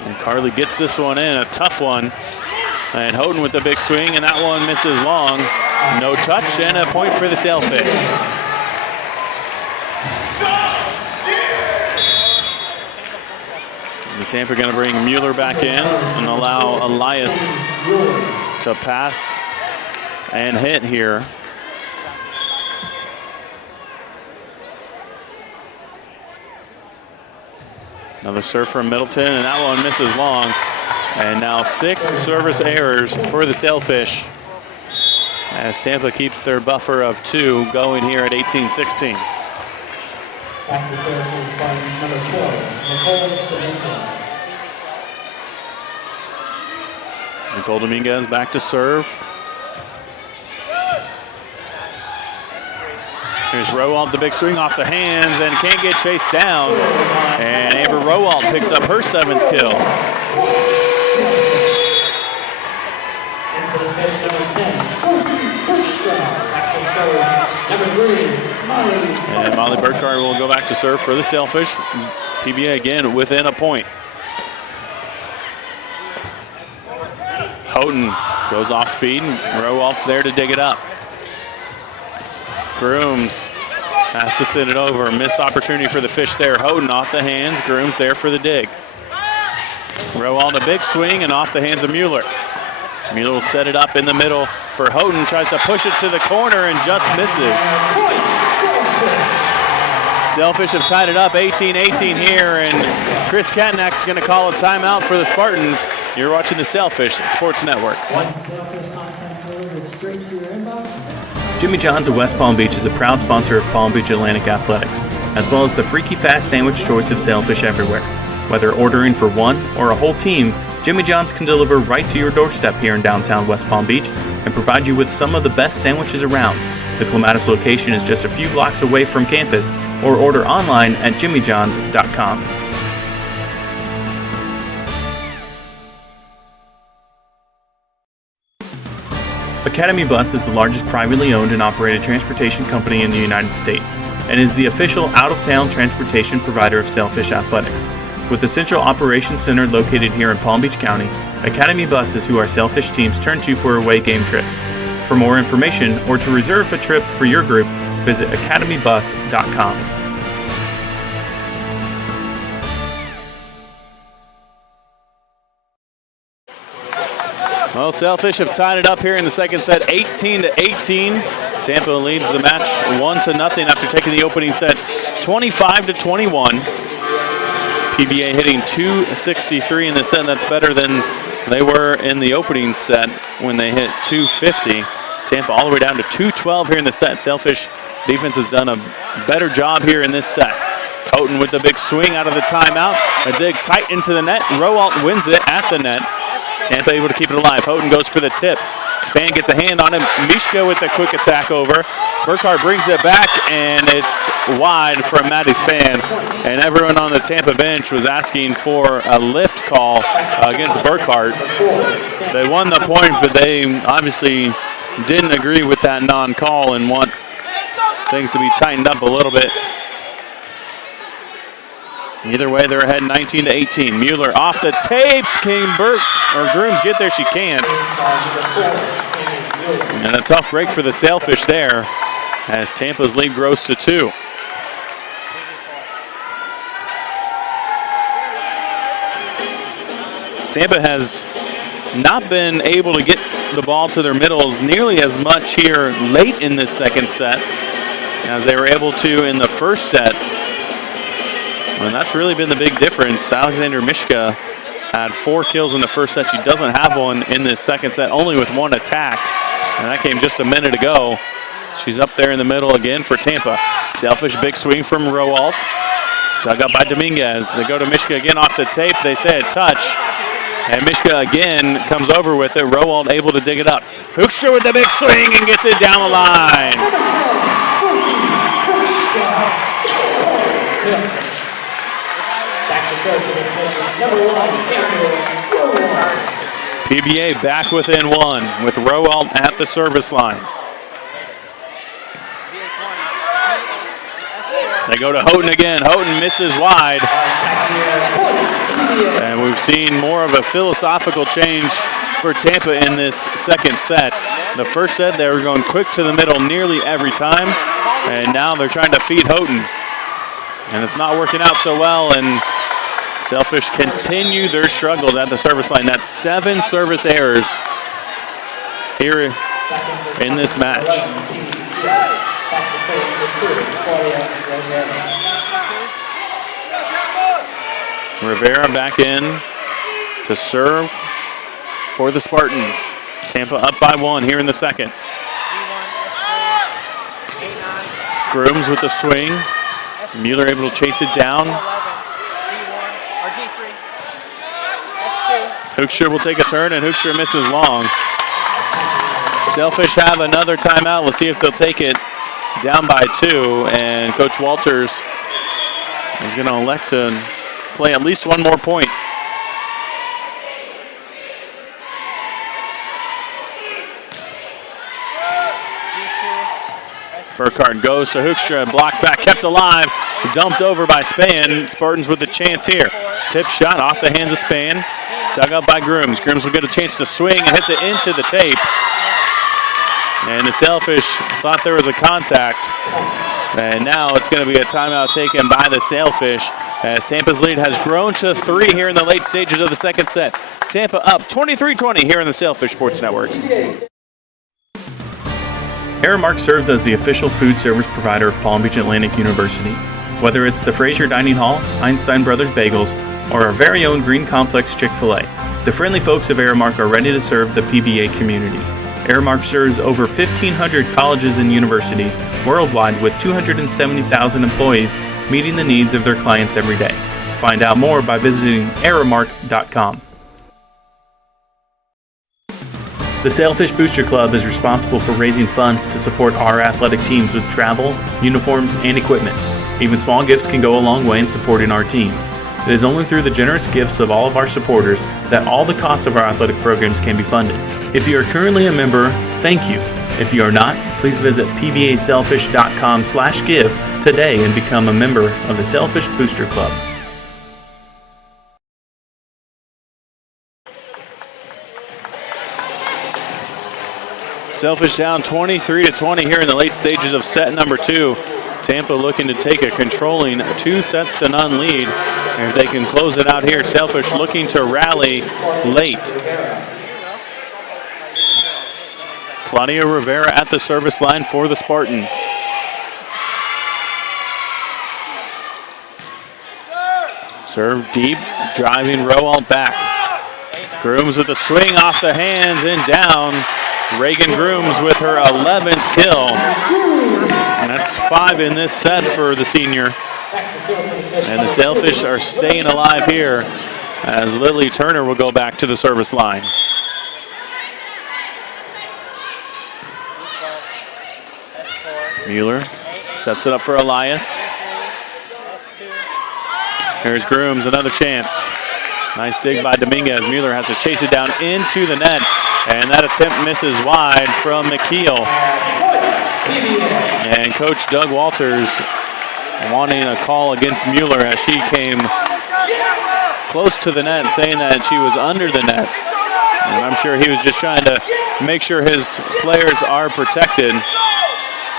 And Carly gets this one in, a tough one. And Houghton with the big swing, and that one misses long. No touch, and a point for the Sailfish. The Tampa going to bring Mueller back in and allow Elias to pass and hit here. Another serve from Middleton, and that one misses long. And now 6 service errors for the Sailfish as Tampa keeps their buffer of 2 going here at 18-16. Back to serve for the Spartans, number 12, Nicole Domingos. Nicole Dominguez back to serve. Here's Rowalt, the big swing off the hands, and can't get chased down. And Amber Rowalt picks up her 7th kill. And for the fish, number 10, Sophie Bergstrom. Back to serve. Number 3, Molly. And Molly Burkhardt will go back to serve for the Sailfish. PBA again within a point. Houghton goes off speed, and Rowalt's there to dig it up. Grooms has to send it over. Missed opportunity for the fish there. Houghton off the hands. Grooms there for the dig. Rowalt a big swing and off the hands of Mueller. Mueller will set it up in the middle for Houghton. Tries to push it to the corner and just misses. Sailfish have tied it up 18-18 here, and Chris Katnack's going to call a timeout for the Spartans. You're watching the Sailfish Sports Network. Sailfish content delivered straight to your inbox. Jimmy John's of West Palm Beach is a proud sponsor of Palm Beach Atlantic Athletics, as well as the freaky fast sandwich choice of Sailfish everywhere. Whether ordering for one or a whole team, Jimmy John's can deliver right to your doorstep here in downtown West Palm Beach and provide you with some of the best sandwiches around. The Clematis location is just a few blocks away from campus, or order online at jimmyjohns.com. Academy Bus is the largest privately owned and operated transportation company in the United States and is the official out-of-town transportation provider of Sailfish Athletics. With a central operations center located here in Palm Beach County, Academy Bus is who our Sailfish teams turn to for away game trips. For more information or to reserve a trip for your group, visit academybus.com. Well, Sailfish have tied it up here in the second set, 18-18. Tampa leads the match 1-0 after taking the opening set 25-21. PBA hitting 263 in the set, and that's better than they were in the opening set when they hit 250. Tampa all the way down to 212 here in the set. Sailfish defense has done a better job here in this set. Houghton with the big swing out of the timeout. A dig tight into the net. Rowalt wins it at the net. Tampa able to keep it alive. Houghton goes for the tip. Span gets a hand on him. Mishka with the quick attack over. Burkhardt brings it back, and it's wide from Maddie Span. And everyone on the Tampa bench was asking for a lift call against Burkhardt. They won the point, but they obviously didn't agree with that non-call and want things to be tightened up a little bit. Either way, they're ahead 19-18. Mueller off the tape. Can Grooms get there? She can't. And a tough break for the Sailfish there as Tampa's lead grows to 2. Tampa has not been able to get the ball to their middles nearly as much here late in this second set as they were able to in the first set. And that's really been the big difference. Alexander Mishka had 4 kills in the first set. She doesn't have one in this second set, only with 1 attack. And that came just a minute ago. She's up there in the middle again for Tampa. Sailfish big swing from Rowalt. Dug up by Dominguez. They go to Mishka again off the tape. They say a touch. And Mishka again comes over with it. Rowalt able to dig it up. Hoekstra with the big swing and gets it down the line. PBA back within 1 with Rowalt at the service line. They go to Houghton again. Houghton misses wide. And we've seen more of a philosophical change for Tampa in this second set. The first set, they were going quick to the middle nearly every time. And now they're trying to feed Houghton. And it's not working out so well. And Sailfish continue their struggles at the service line. That's 7 service errors here in this match. Rivera back in to serve for the Spartans. Tampa up by 1 here in the second. Grooms with the swing. Mueller able to chase it down. Hoekstra will take a turn, and Hoekstra misses long. Sailfish have another timeout. We'll see if they'll take it down by 2, and Coach Walters is going to elect to play at least one more point. Burkhardt goes to Hoekstra and blocked back, kept alive, dumped over by Span. Spartans with the chance here. Tip shot off the hands of Span, dug up by Grooms. Grooms will get a chance to swing and hits it into the tape. And the Sailfish thought there was a contact. And now it's going to be a timeout taken by the Sailfish as Tampa's lead has grown to 3 here in the late stages of the second set. Tampa up 23-20 here in the Sailfish Sports Network. Aramark serves as the official food service provider of Palm Beach Atlantic University. Whether it's the Fraser Dining Hall, Einstein Brothers Bagels, or our very own Green Complex Chick-fil-A, the friendly folks of Aramark are ready to serve the PBA community. Aramark serves over 1,500 colleges and universities worldwide with 270,000 employees meeting the needs of their clients every day. Find out more by visiting aramark.com. The Sailfish Booster Club is responsible for raising funds to support our athletic teams with travel, uniforms, and equipment. Even small gifts can go a long way in supporting our teams. It is only through the generous gifts of all of our supporters that all the costs of our athletic programs can be funded. If you are currently a member, thank you. If you are not, please visit pbasailfish.com/give today and become a member of the Sailfish Booster Club. Sailfish down 23-20 here in the late stages of set number 2. Tampa looking to take a controlling 2-0 lead. And if they can close it out here, Sailfish looking to rally late. Claudia Rivera at the service line for the Spartans. Serve deep, driving Rowell back. Grooms with the swing off the hands and down. Reagan Grooms with her 11th kill. And that's 5 in this set for the senior. And the Sailfish are staying alive here as Lily Turner will go back to the service line. Mueller sets it up for Elias. Here's Grooms, another chance. Nice dig by Dominguez. Mueller has to chase it down into the net, and that attempt misses wide from McKeel. And Coach Doug Walters wanting a call against Mueller as she came close to the net, saying that she was under the net. And I'm sure he was just trying to make sure his players are protected.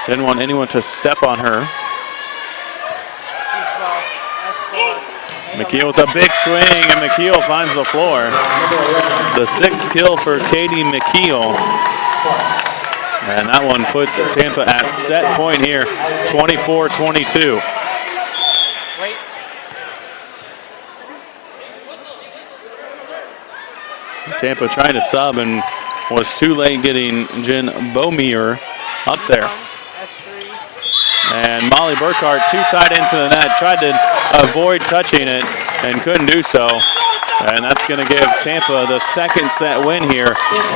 Didn't want anyone to step on her. McKeel with a big swing, and McKeel finds the floor. The 6th kill for Katie McKeel. And that one puts Tampa at set point here, 24-22. Tampa trying to sub and was too late getting Jen Beaumier up there. And Molly Burkhardt too tight into the net, tried to avoid touching it and couldn't do so. And that's going to give Tampa the second set win here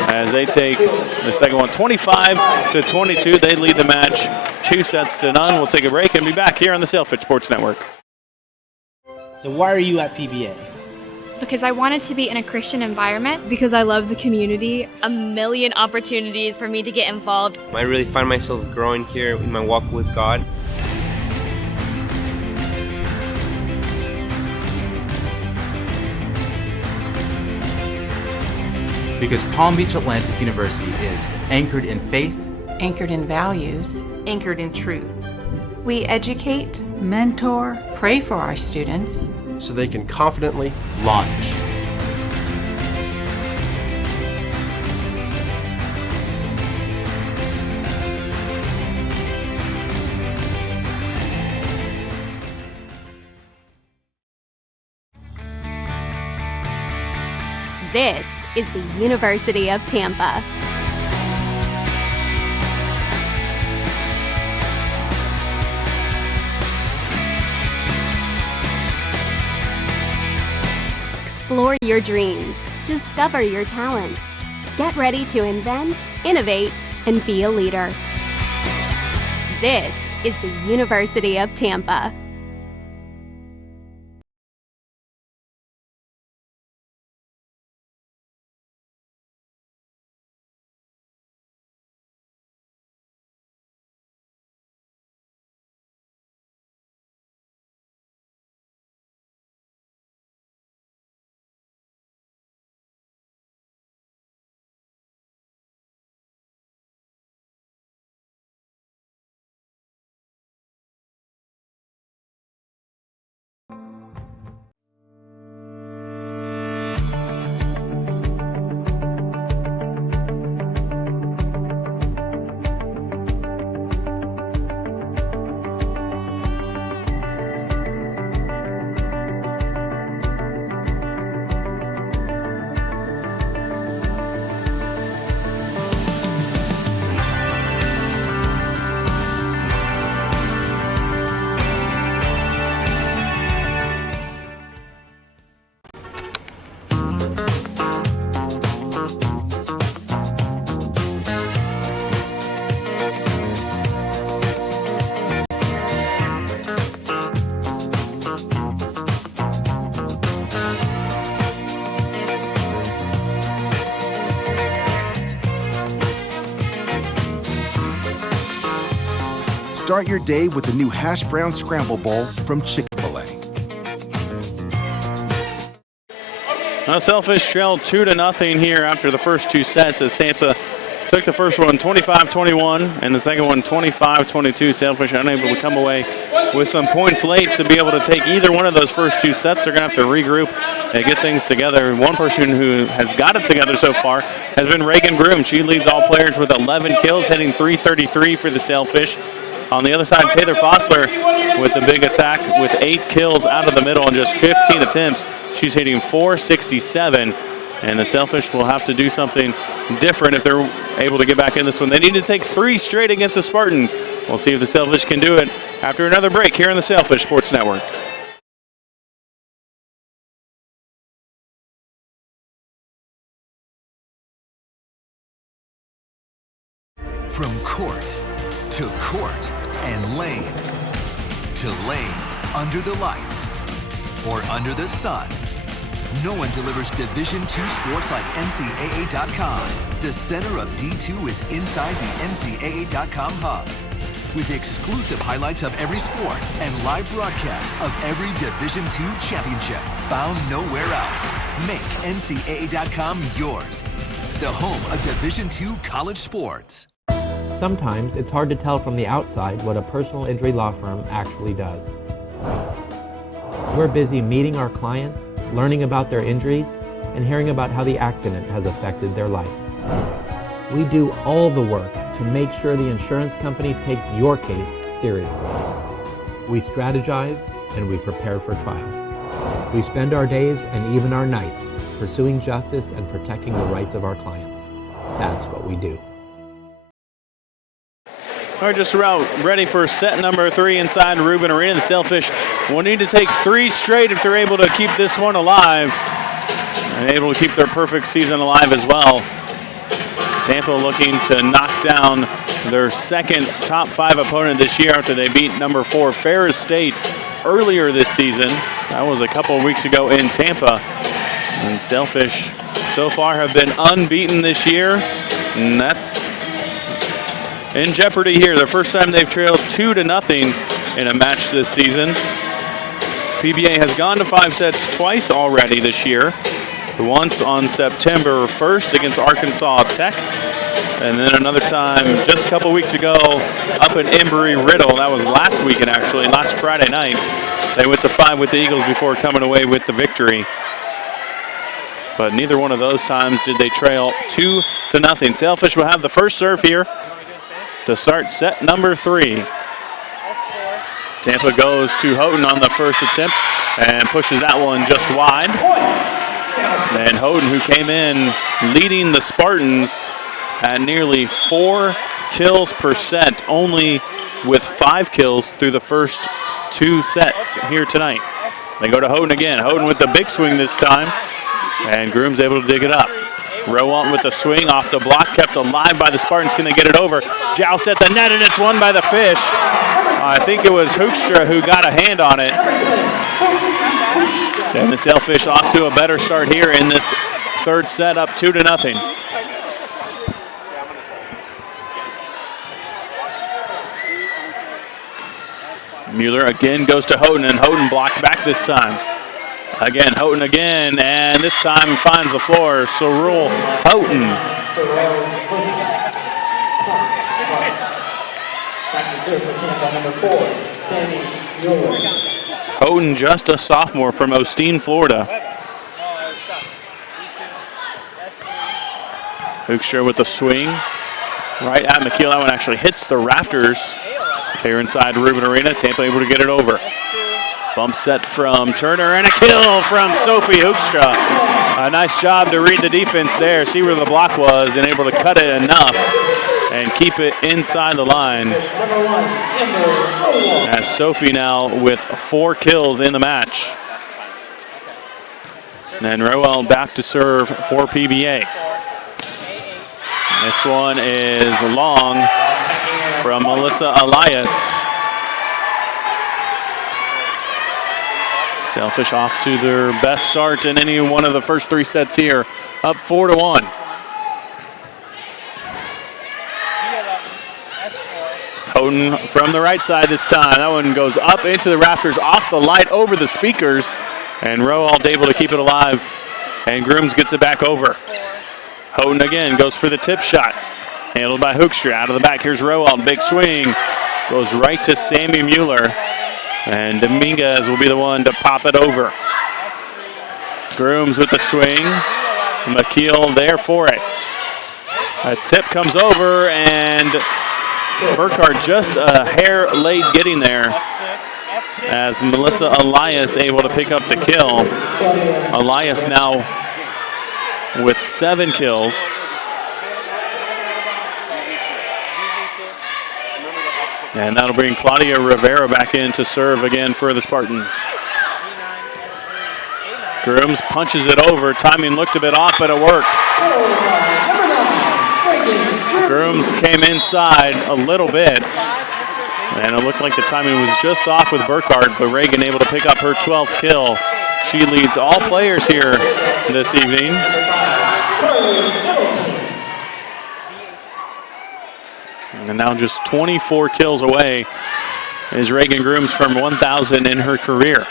as they take the second one 25-22. They lead the match 2-0. We'll take a break and be back here on the Sailfish Sports Network. So why are you at PBA? Because I wanted to be in a Christian environment. Because I love the community. A million opportunities for me to get involved. I really find myself growing here in my walk with God. Because Palm Beach Atlantic University is anchored in faith, anchored in values, anchored in truth. We educate, mentor, pray for our students, so they can confidently launch. This is the University of Tampa. Explore your dreams. Discover your talents. Get ready to invent, innovate, and be a leader. This is the University of Tampa. Start your day with the new Hash Brown Scramble Bowl from Chick-fil-A. Selfish trailed 2-0 here after the first two sets as Tampa took the first one 25-21 and the second one 25-22. Selfish unable to come away with some points late to be able to take either one of those first two sets. They're going to have to regroup and get things together. One person who has got it together so far has been Reagan Groom. She leads all players with 11 kills, hitting .333 for the Sailfish. On the other side, Taylor Fossler with the big attack with 8 kills out of the middle and just 15 attempts. She's hitting .467, and the Sailfish will have to do something different if they're able to get back in this one. They need to take 3 straight against the Spartans. We'll see if the Sailfish can do it after another break here on the Sailfish Sports Network. From court to court and lane to lane, under the lights or under the sun, no one delivers Division II sports like NCAA.com. The center of D2 is inside the NCAA.com hub with exclusive highlights of every sport and live broadcasts of every Division II championship found nowhere else. Make NCAA.com yours, the home of Division II college sports. Sometimes it's hard to tell from the outside what a personal injury law firm actually does. We're busy meeting our clients, learning about their injuries, and hearing about how the accident has affected their life. We do all the work to make sure the insurance company takes your case seriously. We strategize and we prepare for trial. We spend our days and even our nights pursuing justice and protecting the rights of our clients. That's what we do. All right, just about ready for set number 3 inside Rubin Arena. The Sailfish will need to take 3 straight if they're able to keep this one alive and able to keep their perfect season alive as well. Tampa looking to knock down their second top 5 opponent this year after they beat number 4 Ferris State earlier this season. That was a couple of weeks ago in Tampa. And Sailfish so far have been unbeaten this year, and that's in jeopardy here. The first time they've trailed 2-0 in a match this season. PBA has gone to 5 sets twice already this year. Once on September 1st against Arkansas Tech, and then another time just a couple weeks ago up in Embry-Riddle. That was last weekend, actually, last Friday night. They went to 5 with the Eagles before coming away with the victory. But neither one of those times did they trail 2-0. Sailfish will have the first serve here to start set number 3. Tampa goes to Houghton on the first attempt and pushes that one just wide. And Houghton, who came in leading the Spartans at nearly 4 kills per set, only with 5 kills through the first 2 sets here tonight. They go to Houghton again. Houghton with the big swing this time. And Groom's able to dig it up. Rowalt with the swing off the block, kept alive by the Spartans. Can they get it over? Joust at the net, and it's won by the Fish. I think it was Hoekstra who got a hand on it. And the Sailfish off to a better start here in this third set, up 2-0. Mueller again goes to Houghton, and Houghton blocked back this time. Again, Houghton again, and this time finds the floor. Sorul Houghton. Back to serve for Tampa, number 4, Sammy Mueller. Houghton, just a sophomore from Osteen, Florida. Hoekstra with the swing. Right at McKeel. That one actually hits the rafters here inside Rubin Arena. Tampa able to get it over. Bump set from Turner, and a kill from Sophie Hoekstra. A nice job to read the defense there, see where the block was, and able to cut it enough and keep it inside the line. As Sophie now with 4 kills in the match. And Rowell back to serve for PBA. This one is long from Melissa Elias. Sailfish off to their best start in any one of the first 3 sets here, up 4-1. Houghton from the right side this time. That one goes up into the rafters, off the light, over the speakers, and Rowald able to keep it alive, and Grooms gets it back over. Houghton again goes for the tip shot, handled by Hoekstra. Out of the back, here's Rowald, big swing, goes right to Sammy Mueller. And Dominguez will be the one to pop it over. Grooms with the swing. McKeel there for it. A tip comes over, and Burkhardt just a hair late getting there as Melissa Elias able to pick up the kill. Elias now with 7 kills. And that'll bring Claudia Rivera back in to serve again for the Spartans. Grooms punches it over. Timing looked a bit off, but it worked. Grooms came inside a little bit, and it looked like the timing was just off with Burkhardt, but Reagan able to pick up her 12th kill. She leads all players here this evening. And now just 24 kills away is Reagan Grooms from 1,000 in her career.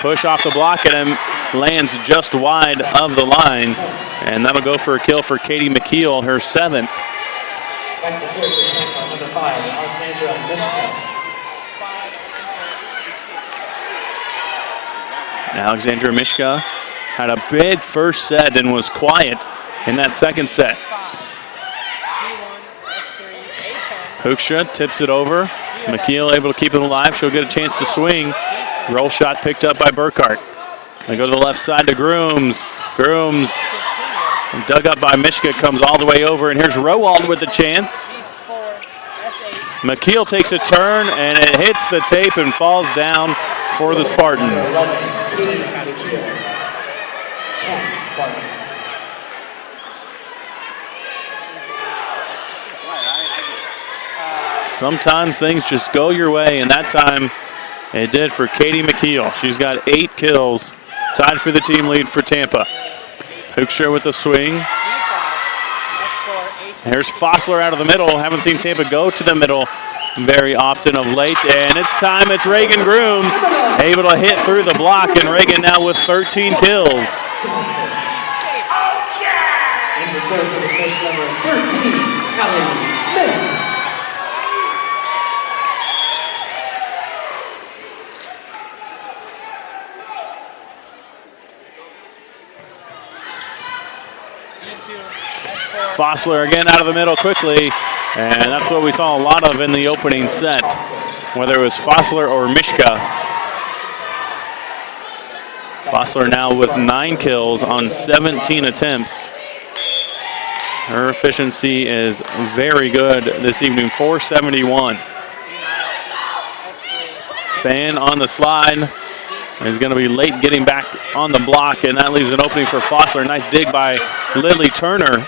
Push off the block, and then lands just wide of the line. And that'll go for a kill for Katie McKeel, her 7th. Back to serve for Tampa, number 5, Alexandra Mishka. Alexandra Mishka had a big first set and was quiet in that second set. Hoekstra tips it over. McKeel able to keep it alive. She'll get a chance to swing. Roll shot picked up by Burkhardt. They go to the left side to Grooms. Grooms dug up by Mishka, comes all the way over, and here's Rowald with the chance. McKeel takes a turn, and it hits the tape and falls down for the Spartans. Sometimes things just go your way, and that time it did for Katie McKeel. She's got 8 kills, tied for the team lead for Tampa. Hoekstra with the swing. Here's Fossler out of the middle. Haven't seen Tampa go to the middle very often of late, and it's time. It's Reagan Grooms able to hit through the block, and Reagan now with 13 kills. In reserve for the fish, number 13, Allie Smith. Fossler again out of the middle quickly, and that's what we saw a lot of in the opening set, whether it was Fossler or Mishka. Fossler now with 9 kills on 17 attempts. Her efficiency is very good this evening, 471. Span on the slide, He's going to be late getting back on the block, and that leaves an opening for Fossler. Nice dig by Lily Turner.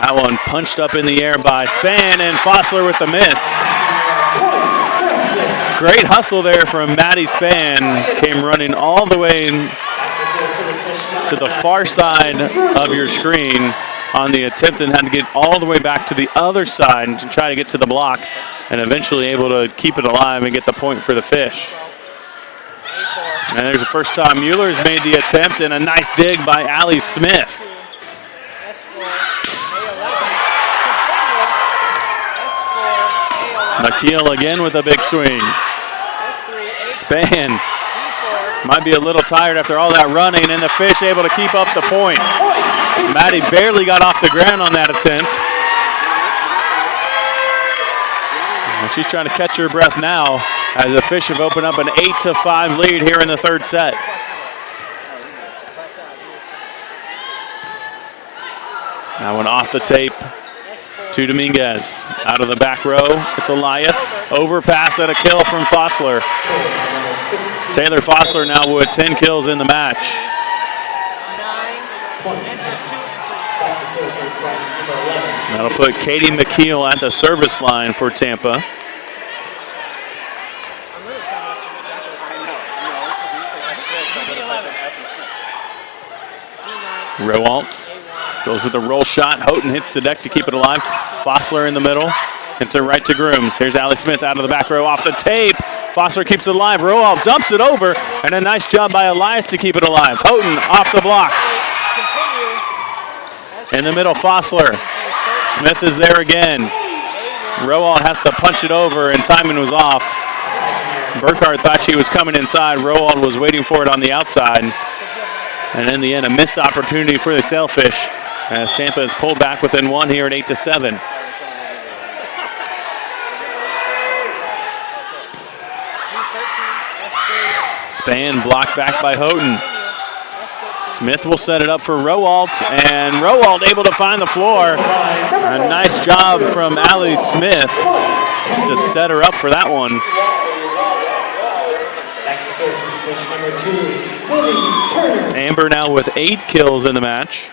That one punched up in the air by Span, and Fossler with the miss. Great hustle there from Maddie Span. Came running all the way to the far side of your screen on the attempt and had to get all the way back to the other side to try to get to the block, and eventually able to keep it alive and get the point for the Fish. And there's the first time Mueller's made the attempt, and a nice dig by Allie Smith. McKeel again with a big swing. Span might be a little tired after all that running, and the Fish able to keep up the point. Maddie barely got off the ground on that attempt. And she's trying to catch her breath now as the Fish have opened up an 8-5 lead here in the third set. That one off the tape to Dominguez. Out of the back row, it's Elias. Overpass and a kill from Fossler. Taylor Fossler now with 10 kills in the match. That'll put Katie McKeel at the service line for Tampa. Rowalt goes with the roll shot. Houghton hits the deck to keep it alive. Fossler in the middle. Hits it right to Grooms. Here's Allie Smith out of the back row off the tape. Fossler keeps it alive. Rowalt dumps it over. And a nice job by Elias to keep it alive. Houghton off the block. In the middle, Fossler. Smith is there again. Rowalt has to punch it over, and timing was off. Burkhardt thought she was coming inside. Rowalt was waiting for it on the outside. And in the end, a missed opportunity for the Sailfish as Tampa is pulled back within one here at 8-7. Span blocked back by Houghton. Smith will set it up for Rowalt, and Rowalt able to find the floor. A nice job from Allie Smith to set her up for that one. Amber now with 8 kills in the match.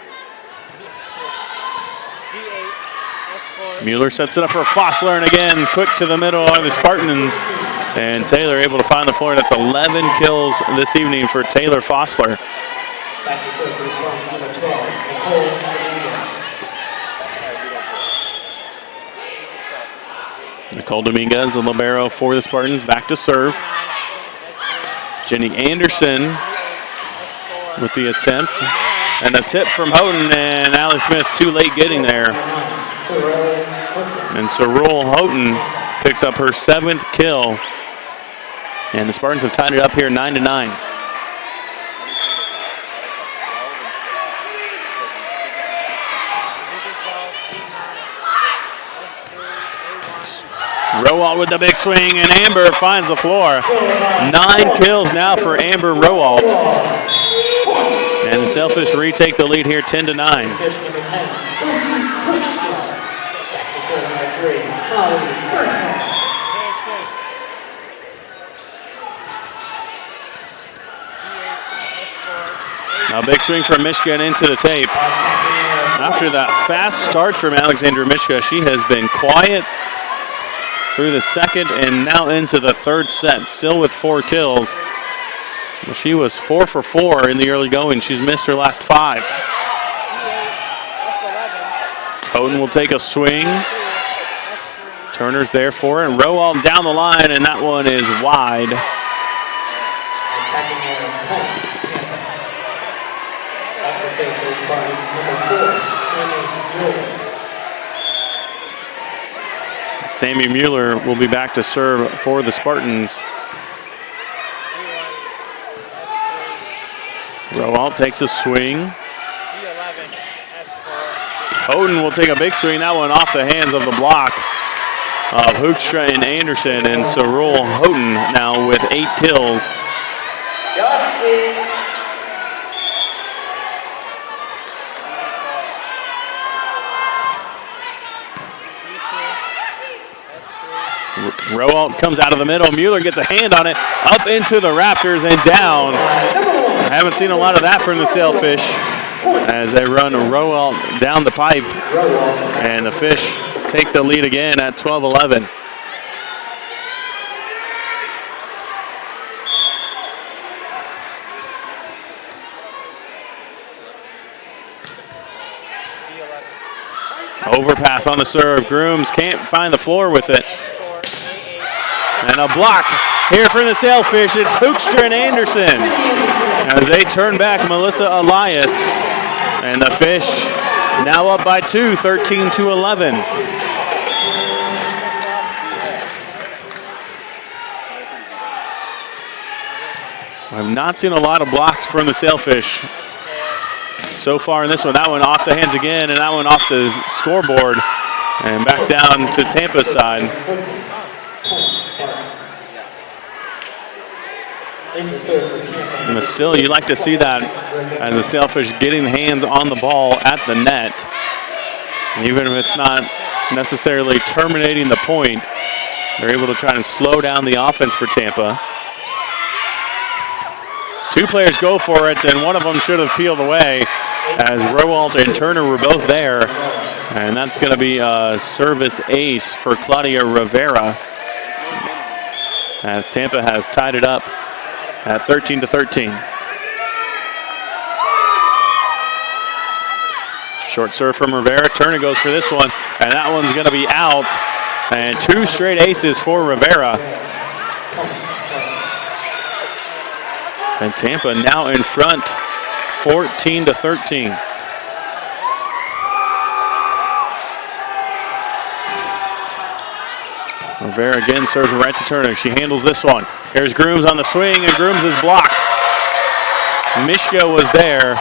Mueller sets it up for Fossler, and again, quick to the middle are the Spartans. And Taylor able to find the floor. That's 11 kills this evening for Taylor Fossler. Back to serve for the Spartans, number 12, Nicole Dominguez. Nicole Dominguez, the libero for the Spartans, back to serve. Jenny Anderson with the attempt. And a tip from Houghton, and Allie Smith too late getting there. And Cerule Houghton picks up her 7th kill. And the Spartans have tied it up here 9-9. Rowalt with the big swing, and Amber finds the floor. 9 kills now for Amber Rowalt. And the Sailfish retake the lead here 10-9. Now big swing from Mishka into the tape. After that fast start from Alexandra Mishka, she has been quiet through the second and now into the third set, still with 4 kills. Well, she was 4 for 4 in the early going. She's missed her last 5. Houghton will take a swing. Turner's there for it. Rowalt down the line, and that one is wide. Sammy Mueller will be back to serve for the Spartans. Rowalt takes a swing. Houghton will take a big swing. That one off the hands of the block of Hoekstra and Anderson. And Cerule Houghton now with 8 kills. Rowalt comes out of the middle. Mueller gets a hand on it, up into the rafters and down. I haven't seen a lot of that from the Sailfish as they run Rowalt down the pipe. And the Fish take the lead again at 12-11. Overpass on the serve. Grooms can't find the floor with it. And a block here from the Sailfish. It's Hoekstra and Anderson as they turn back Melissa Elias. And the Fish now up by 2, 13-11. I've not seen a lot of blocks from the Sailfish so far in this one. That one off the hands again, and that one off the scoreboard. And back down to Tampa's side. But still, you like to see that as the Sailfish getting hands on the ball at the net. Even if it's not necessarily terminating the point, they're able to try and slow down the offense for Tampa. Two players go for it, and one of them should have peeled away as Rowalt and Turner were both there. And that's going to be a service ace for Claudia Rivera as Tampa has tied it up at 13-13. Short serve from Rivera. Turner goes for this one, and that one's going to be out. And 2 straight aces for Rivera. And Tampa now in front, 14-13. Rivera again serves right to Turner. She handles this one. Here's Grooms on the swing, and Grooms is blocked. Mishka was there,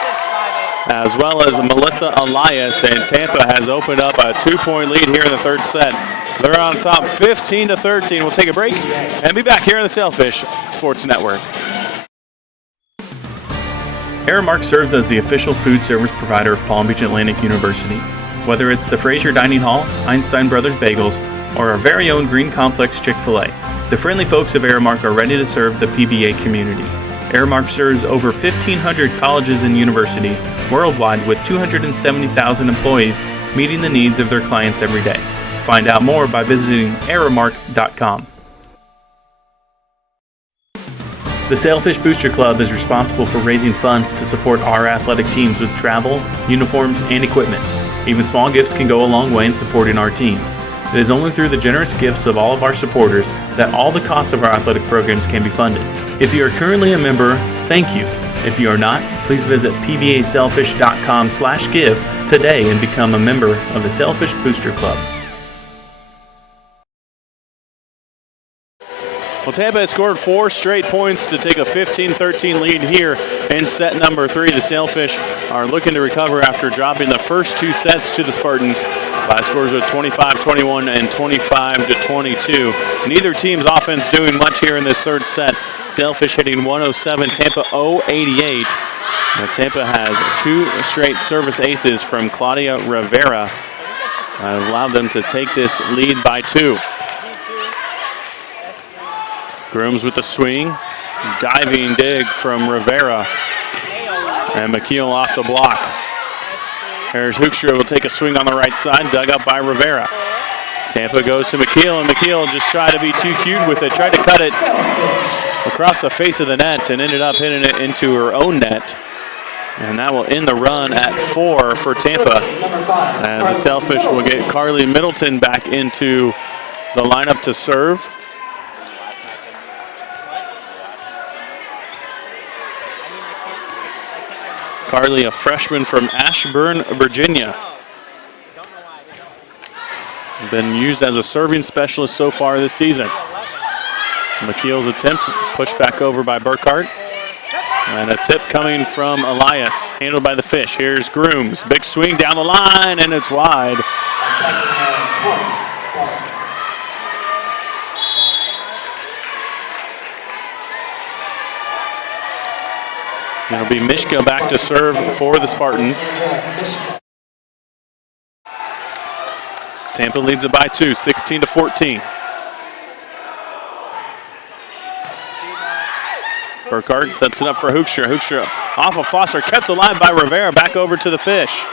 as well as Melissa Elias, and Tampa has opened up a 2-point lead here in the third set. They're on top 15-13. We'll take a break and be back here on the Sailfish Sports Network. Aramark serves as the official food service provider of Palm Beach Atlantic University. Whether it's the Fraser Dining Hall, Einstein Brothers Bagels, or our very own Green Complex Chick-fil-A, the friendly folks of Aramark are ready to serve the PBA community. Aramark serves over 1,500 colleges and universities worldwide with 270,000 employees meeting the needs of their clients every day. Find out more by visiting aramark.com. The Sailfish Booster Club is responsible for raising funds to support our athletic teams with travel, uniforms, and equipment. Even small gifts can go a long way in supporting our teams. It is only through the generous gifts of all of our supporters that all the costs of our athletic programs can be funded. If you are currently a member, thank you. If you are not, please visit pbasailfish.com/give today and become a member of the Sailfish Booster Club. Well, Tampa has scored 4 straight points to take a 15-13 lead here in set number 3. The Sailfish are looking to recover after dropping the first 2 sets to the Spartans by scores of 25-21 and 25-22. Neither team's offense doing much here in this third set. Sailfish hitting 107, Tampa 088. Now, Tampa has 2 straight service aces from Claudia Rivera that allowed them to take this lead by 2. Grooms with the swing, diving dig from Rivera, and McKeel off the block. Here's Hoekstra, will take a swing on the right side, dug up by Rivera. Tampa goes to McKeel, and McKeel just tried to be too cute with it, tried to cut it across the face of the net and ended up hitting it into her own net. And that will end the run at 4 for Tampa, as the Sailfish will get Carly Middleton back into the lineup to serve. Carly, a freshman from Ashburn, Virginia. Been used as a serving specialist so far this season. McKeel's attempt pushed back over by Burkhart. And a tip coming from Elias, handled by the Fish. Here's Grooms, big swing down the line, and it's wide. It'll be Mishka back to serve for the Spartans. Tampa leads it by 2, 16-14. Burkhardt sets it up for Hoekstra. Hoekstra off of Foster, kept alive by Rivera, back over to the Fish.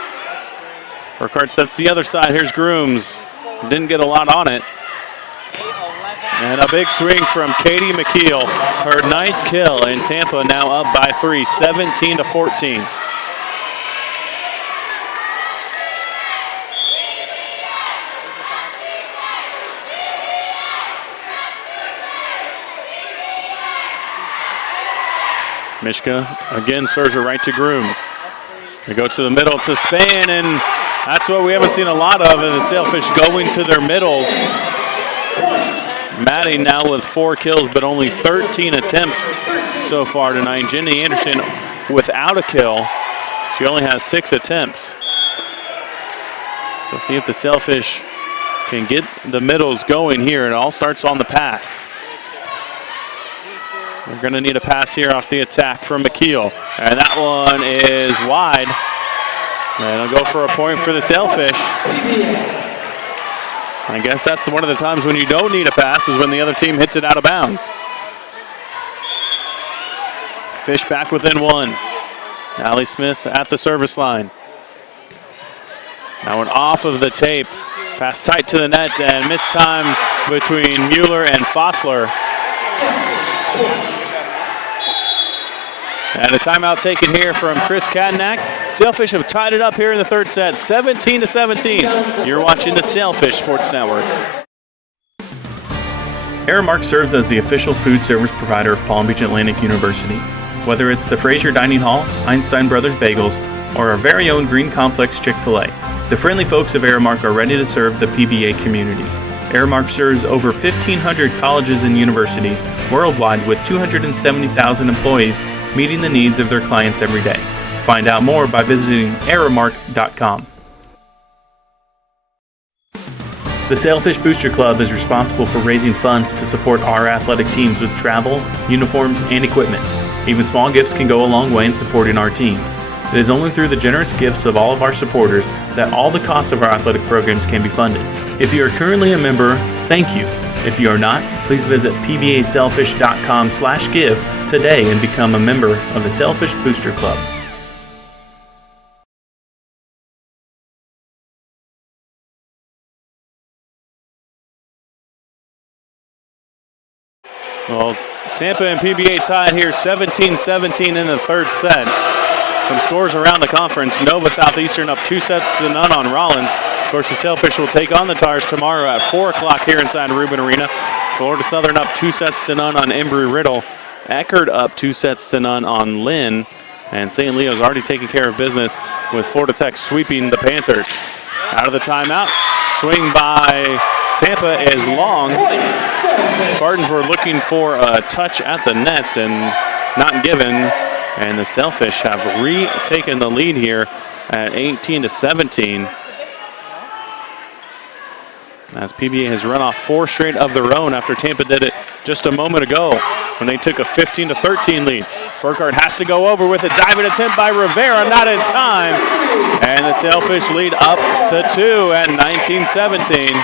Burkhardt sets the other side. Here's Grooms. Didn't get a lot on it. And a big swing from Katie McKeel. Her 9th kill, and Tampa now up by 3, 17-14. Mishka again serves it right to Grooms. They go to the middle to Span, and that's what we haven't seen a lot of, the Sailfish going to their middles. Maddie now with 4 kills, but only 13 attempts so far tonight. Jenny Anderson without a kill. She only has 6 attempts. So see if the Sailfish can get the middles going here. It all starts on the pass. We're going to need a pass here off the attack from McKeel. And that one is wide. And I'll go for a point for the Sailfish. I guess that's one of the times when you don't need a pass, is when the other team hits it out of bounds. Fish back within 1. Allie Smith at the service line. That one off of the tape. Pass tight to the net, and missed time between Mueller and Fossler. And a timeout taken here from Chris Cadnack. Sailfish have tied it up here in the 3rd set, 17-17. You're watching the Sailfish Sports Network. Aramark serves as the official food service provider of Palm Beach Atlantic University. Whether it's the Fraser Dining Hall, Einstein Brothers Bagels, or our very own Green Complex Chick-fil-A, the friendly folks of Aramark are ready to serve the PBA community. Aramark serves over 1,500 colleges and universities worldwide with 270,000 employees meeting the needs of their clients every day. Find out more by visiting aramark.com. The Sailfish Booster Club is responsible for raising funds to support our athletic teams with travel, uniforms, and equipment. Even small gifts can go a long way in supporting our teams. It is only through the generous gifts of all of our supporters that all the costs of our athletic programs can be funded. If you are currently a member, thank you. If you are not, please visit pbasailfish.com/give today and become a member of the Sailfish Booster Club. Well, Tampa and PBA tied here 17-17 in the 3rd set. Some scores around the conference. Nova Southeastern up 2-0 on Rollins. Of course, the Sailfish will take on the Tars tomorrow at 4 o'clock here inside Rubin Arena. Florida Southern up 2-0 on Embry-Riddle. Eckerd up 2-0 on Lynn. And St. Leo's already taking care of business with Florida Tech sweeping the Panthers. Out of the timeout. Swing by Tampa is long. Spartans were looking for a touch at the net and not given. And the Sailfish have retaken the lead here at 18-17. As PBA has run off 4 straight of their own after Tampa did it just a moment ago when they took a 15-13 lead. Burkhardt has to go over with a diving attempt by Rivera, not in time. And the Sailfish lead up to 2 at 19-17.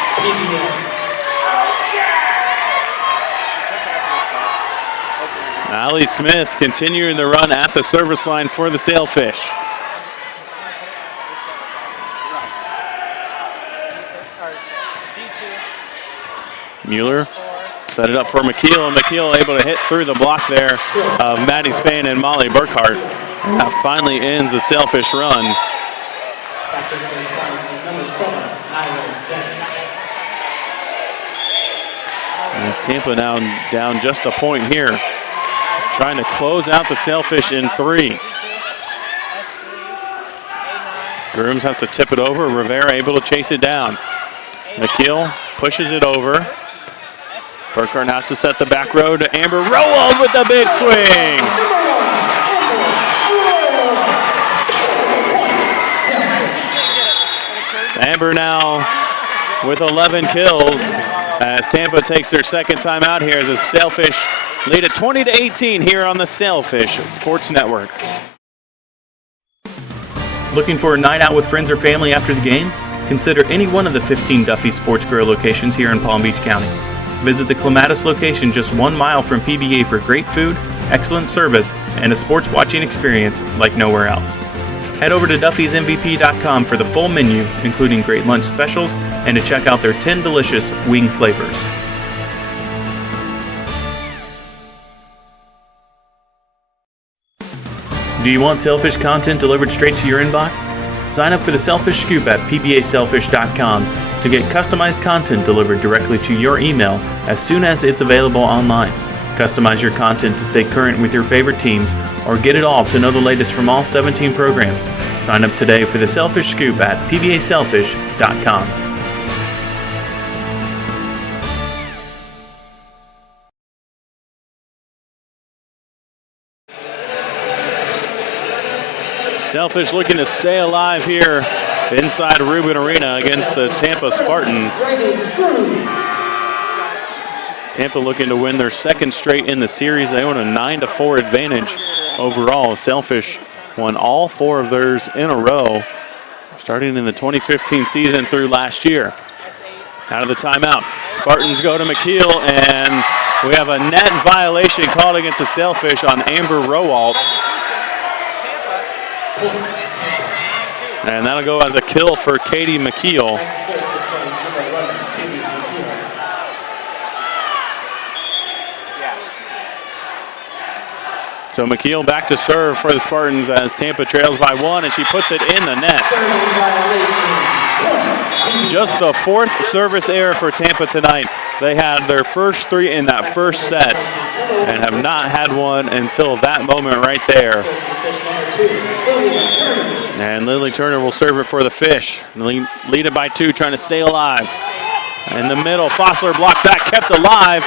Allie Smith continuing the run at the service line for the Sailfish. Mueller set it up for McKeel, and McKeel able to hit through the block there of Maddie Spain and Molly Burkhardt. And that finally ends the Sailfish run. And it's Tampa now down just a point here, trying to close out the Sailfish in 3. Grooms has to tip it over. Rivera able to chase it down. McKeel pushes it over. Burkhardt has to set the back row to Amber Rowald with the big swing. Amber now with 11 kills as Tampa takes their 2nd time out here as the Sailfish lead at 20-18 here on the Sailfish Sports Network. Looking for a night out with friends or family after the game? Consider any one of the 15 Duffy Sports Grill locations here in Palm Beach County. Visit the Clematis location just 1 mile from PBA for great food, excellent service, and a sports watching experience like nowhere else. Head over to duffysmvp.com for the full menu, including great lunch specials, and to check out their 10 delicious wing flavors. Do you want Sailfish content delivered straight to your inbox? Sign up for the Sailfish Scoop at pbasailfish.com to get customized content delivered directly to your email as soon as it's available online. Customize your content to stay current with your favorite teams, or get it all to know the latest from all 17 programs. Sign up today for the Sailfish Scoop at pbasailfish.com. Sailfish looking to stay alive here inside Rubin Arena against the Tampa Spartans. Tampa looking to win their second straight in the series. They own a 9-4 advantage overall. Sailfish won all 4 of theirs in a row, starting in the 2015 season through last year. Out of the timeout, Spartans go to McKeel, and we have a net violation called against the Sailfish on Amber Rowalt. And that'll go as a kill for Katie McKeel. So McKeel back to serve for the Spartans as Tampa trails by 1, and she puts it in the net. Just the 4th service error for Tampa tonight. They had their first 3 in that first set and have not had one until that moment right there. And Lily Turner will serve it for the Fish. Lead it by 2, trying to stay alive. In the middle, Fossler blocked back, kept alive,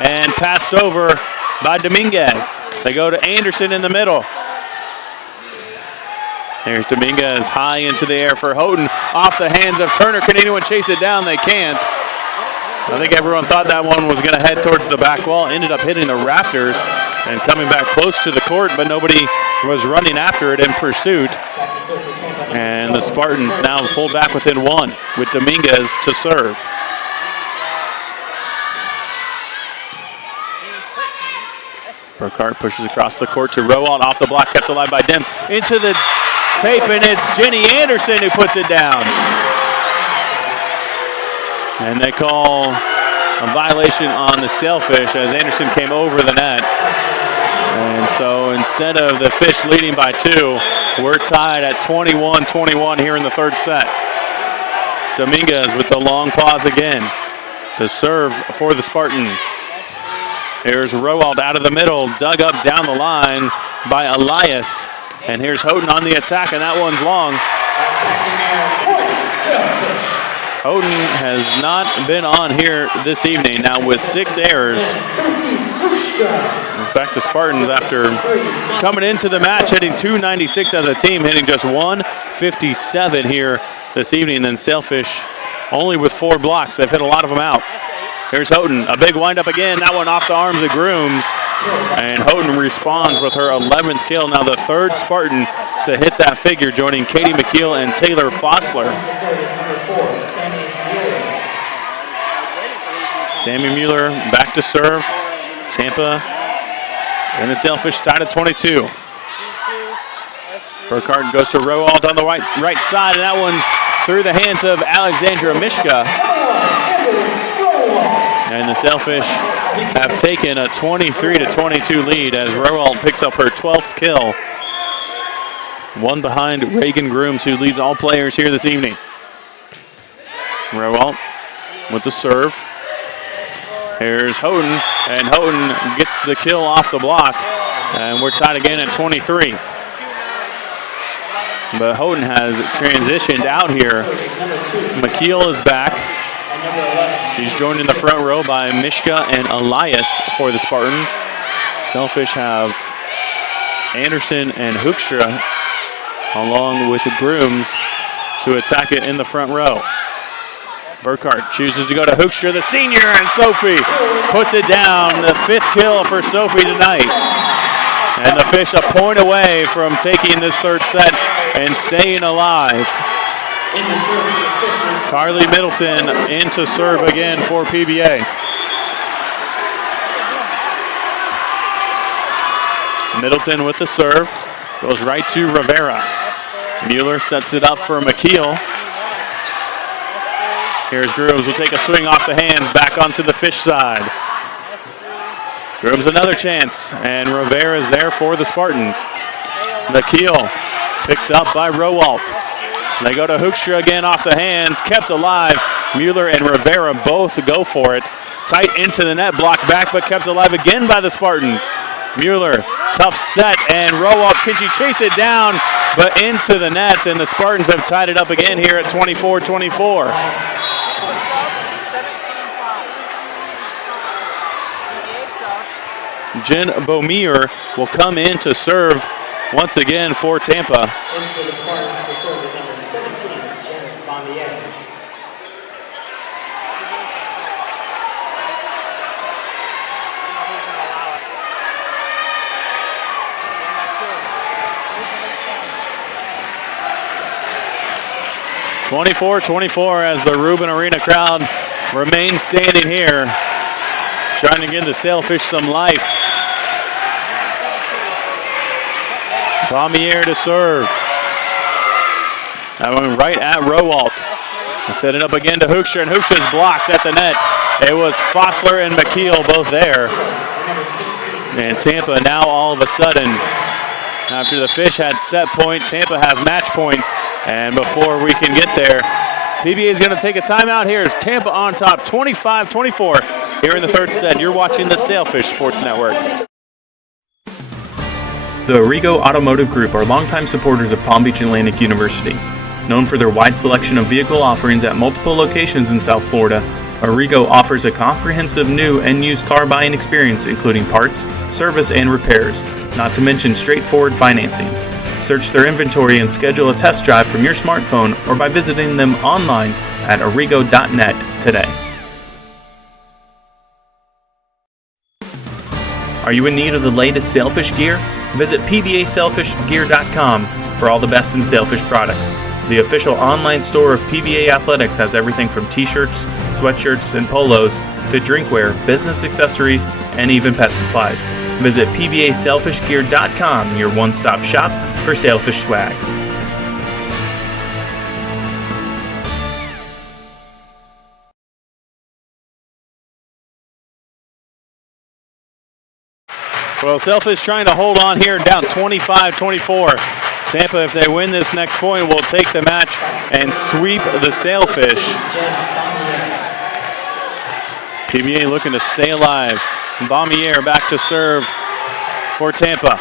and passed over by Dominguez. They go to Anderson in the middle. There's Dominguez high into the air for Houghton. Off the hands of Turner. Can anyone chase it down? They can't. I think everyone thought that one was going to head towards the back wall. Ended up hitting the rafters and coming back close to the court, but nobody was running after it in pursuit. And the Spartans now pulled back within 1 with Dominguez to serve. Burkhart pushes across the court to Rowalt, off the block, kept alive by Dems. Into the tape, and it's Jenny Anderson who puts it down. And they call a violation on the Sailfish as Anderson came over the net. And so instead of the Fish leading by 2, we're tied at 21-21 here in the 3rd set. Dominguez with the long pause again to serve for the Spartans. Here's Rowald out of the middle, dug up down the line by Elias. And here's Houghton on the attack, and that one's long. Houghton has not been on here this evening, now with 6 errors. In fact, the Spartans, after coming into the match, hitting 296 as a team, hitting just 157 here this evening. Then Sailfish only with 4 blocks. They've hit a lot of them out. Here's Houghton, a big windup again. That one off the arms of Grooms. And Houghton responds with her 11th kill. Now the 3rd Spartan to hit that figure, joining Katie McKeel and Taylor Fossler. Sammy Mueller back to serve. Tampa and the Sailfish tied at 22. Burkhart goes to Rowald on the right side, and that one's through the hands of Alexandra Mishka. And the Sailfish have taken a 23-22 lead as Rowald picks up her 12th kill. 1 behind Reagan Grooms, who leads all players here this evening. Rowald with the serve. Here's Houghton, and Houghton gets the kill off the block, and we're tied again at 23. But Houghton has transitioned out here. McKeel is back. She's joined in the front row by Mishka and Elias for the Spartans. Sailfish have Anderson and Hoekstra along with the Grooms to attack it in the front row. Burkhart chooses to go to Hoekstra, the senior, and Sophie puts it down. The 5th kill for Sophie tonight. And the Fish a point away from taking this 3rd set and staying alive. Carly Middleton in to serve again for PBA. Middleton with the serve. Goes right to Rivera. Mueller sets it up for McKeel. Here's Grooms, will take a swing off the hands, back onto the Fish side. Grooms another chance, and Rivera's there for the Spartans. McKeel picked up by Rowalt. They go to Hoekstra again off the hands, kept alive. Mueller and Rivera both go for it. Tight into the net, blocked back, but kept alive again by the Spartans. Mueller, tough set, and Rowalt, can she chase it down, but into the net, and the Spartans have tied it up again here at 24-24. Jen Beaumier will come in to serve once again for Tampa. In for the Spartans to serve is number 17, Jen Beaumier. (24-24) as the Rubin Arena crowd remains standing here, trying to give the Sailfish some life. Beaumier to serve. That one right at Rowalt. They set it up again to Hoekstra, and Hoekstra's blocked at the net. It was Fossler and McKeel both there. And Tampa now all of a sudden, after the Fish had set point, Tampa has match point. And before we can get there, PBA is going to take a timeout. Here's Tampa on top, 25-24 here in the third set. You're watching the Sailfish Sports Network. The Arrigo Automotive Group are longtime supporters of Palm Beach Atlantic University. Known for their wide selection of vehicle offerings at multiple locations in South Florida, Arrigo offers a comprehensive new and used car buying experience including parts, service, and repairs, not to mention straightforward financing. Search their inventory and schedule a test drive from your smartphone or by visiting them online at arrigo.net today. Are you in need of the latest Sailfish gear? Visit pbasailfishgear.com for all the best in Sailfish products. The official online store of PBA Athletics has everything from t-shirts, sweatshirts, and polos to drinkware, business accessories, and even pet supplies. Visit pbasailfishgear.com, your one-stop shop for Sailfish swag. Well, Sailfish trying to hold on here, down 25-24. Tampa, if they win this next point, will take the match and sweep the Sailfish. PBA looking to stay alive. Beaumier back to serve for Tampa.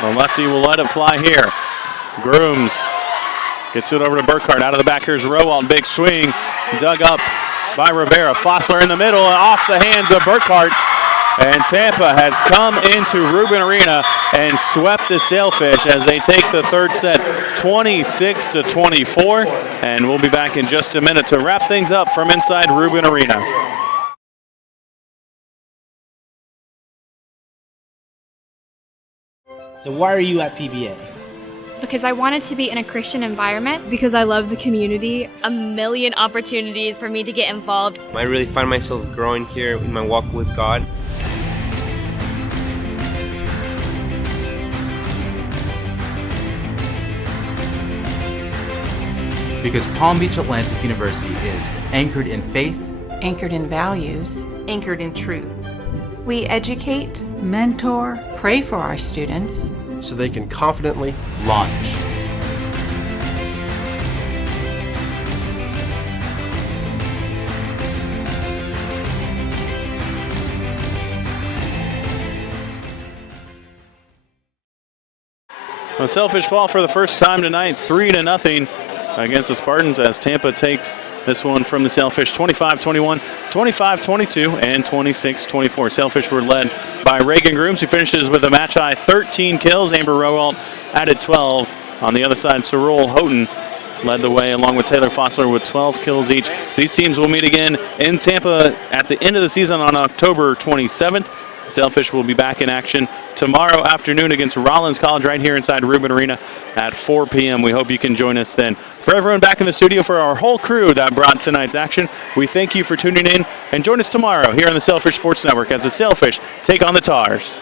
The lefty will let it fly here. Grooms gets it over to Burkhart. Out of the back, here's Rowalt. Big swing. Dug up by Rivera. Fossler in the middle, off the hands of Burkhart. And Tampa has come into Rubin Arena and swept the Sailfish as they take the third set 26-24. And we'll be back in just a minute to wrap things up from inside Rubin Arena. So why are you at PBA? Because I wanted to be in a Christian environment. Because I love the community. A million opportunities for me to get involved. I really find myself growing here in my walk with God. Because Palm Beach Atlantic University is anchored in faith, Anchored in values. Anchored in truth. We educate, mentor, pray for our students. so they can confidently launch. The Sailfish fall for the first time tonight, 3-0 against the Spartans as Tampa takes this one from the Sailfish 25-21, 25-22, and 26-24. Sailfish were led by Reagan Grooms, who finishes with a match-high 13 kills. Amber Rowalt added 12. On the other side, Sorul Houghton led the way along with Taylor Fossler with 12 kills each. These teams will meet again in Tampa at the end of the season on October 27th. Sailfish will be back in action tomorrow afternoon against Rollins College right here inside Rubin Arena at 4 p.m. We hope you can join us then. For everyone back in the studio, for our whole crew that brought tonight's action, we thank you for tuning in and join us tomorrow here on the Sailfish Sports Network as the Sailfish take on the Tars.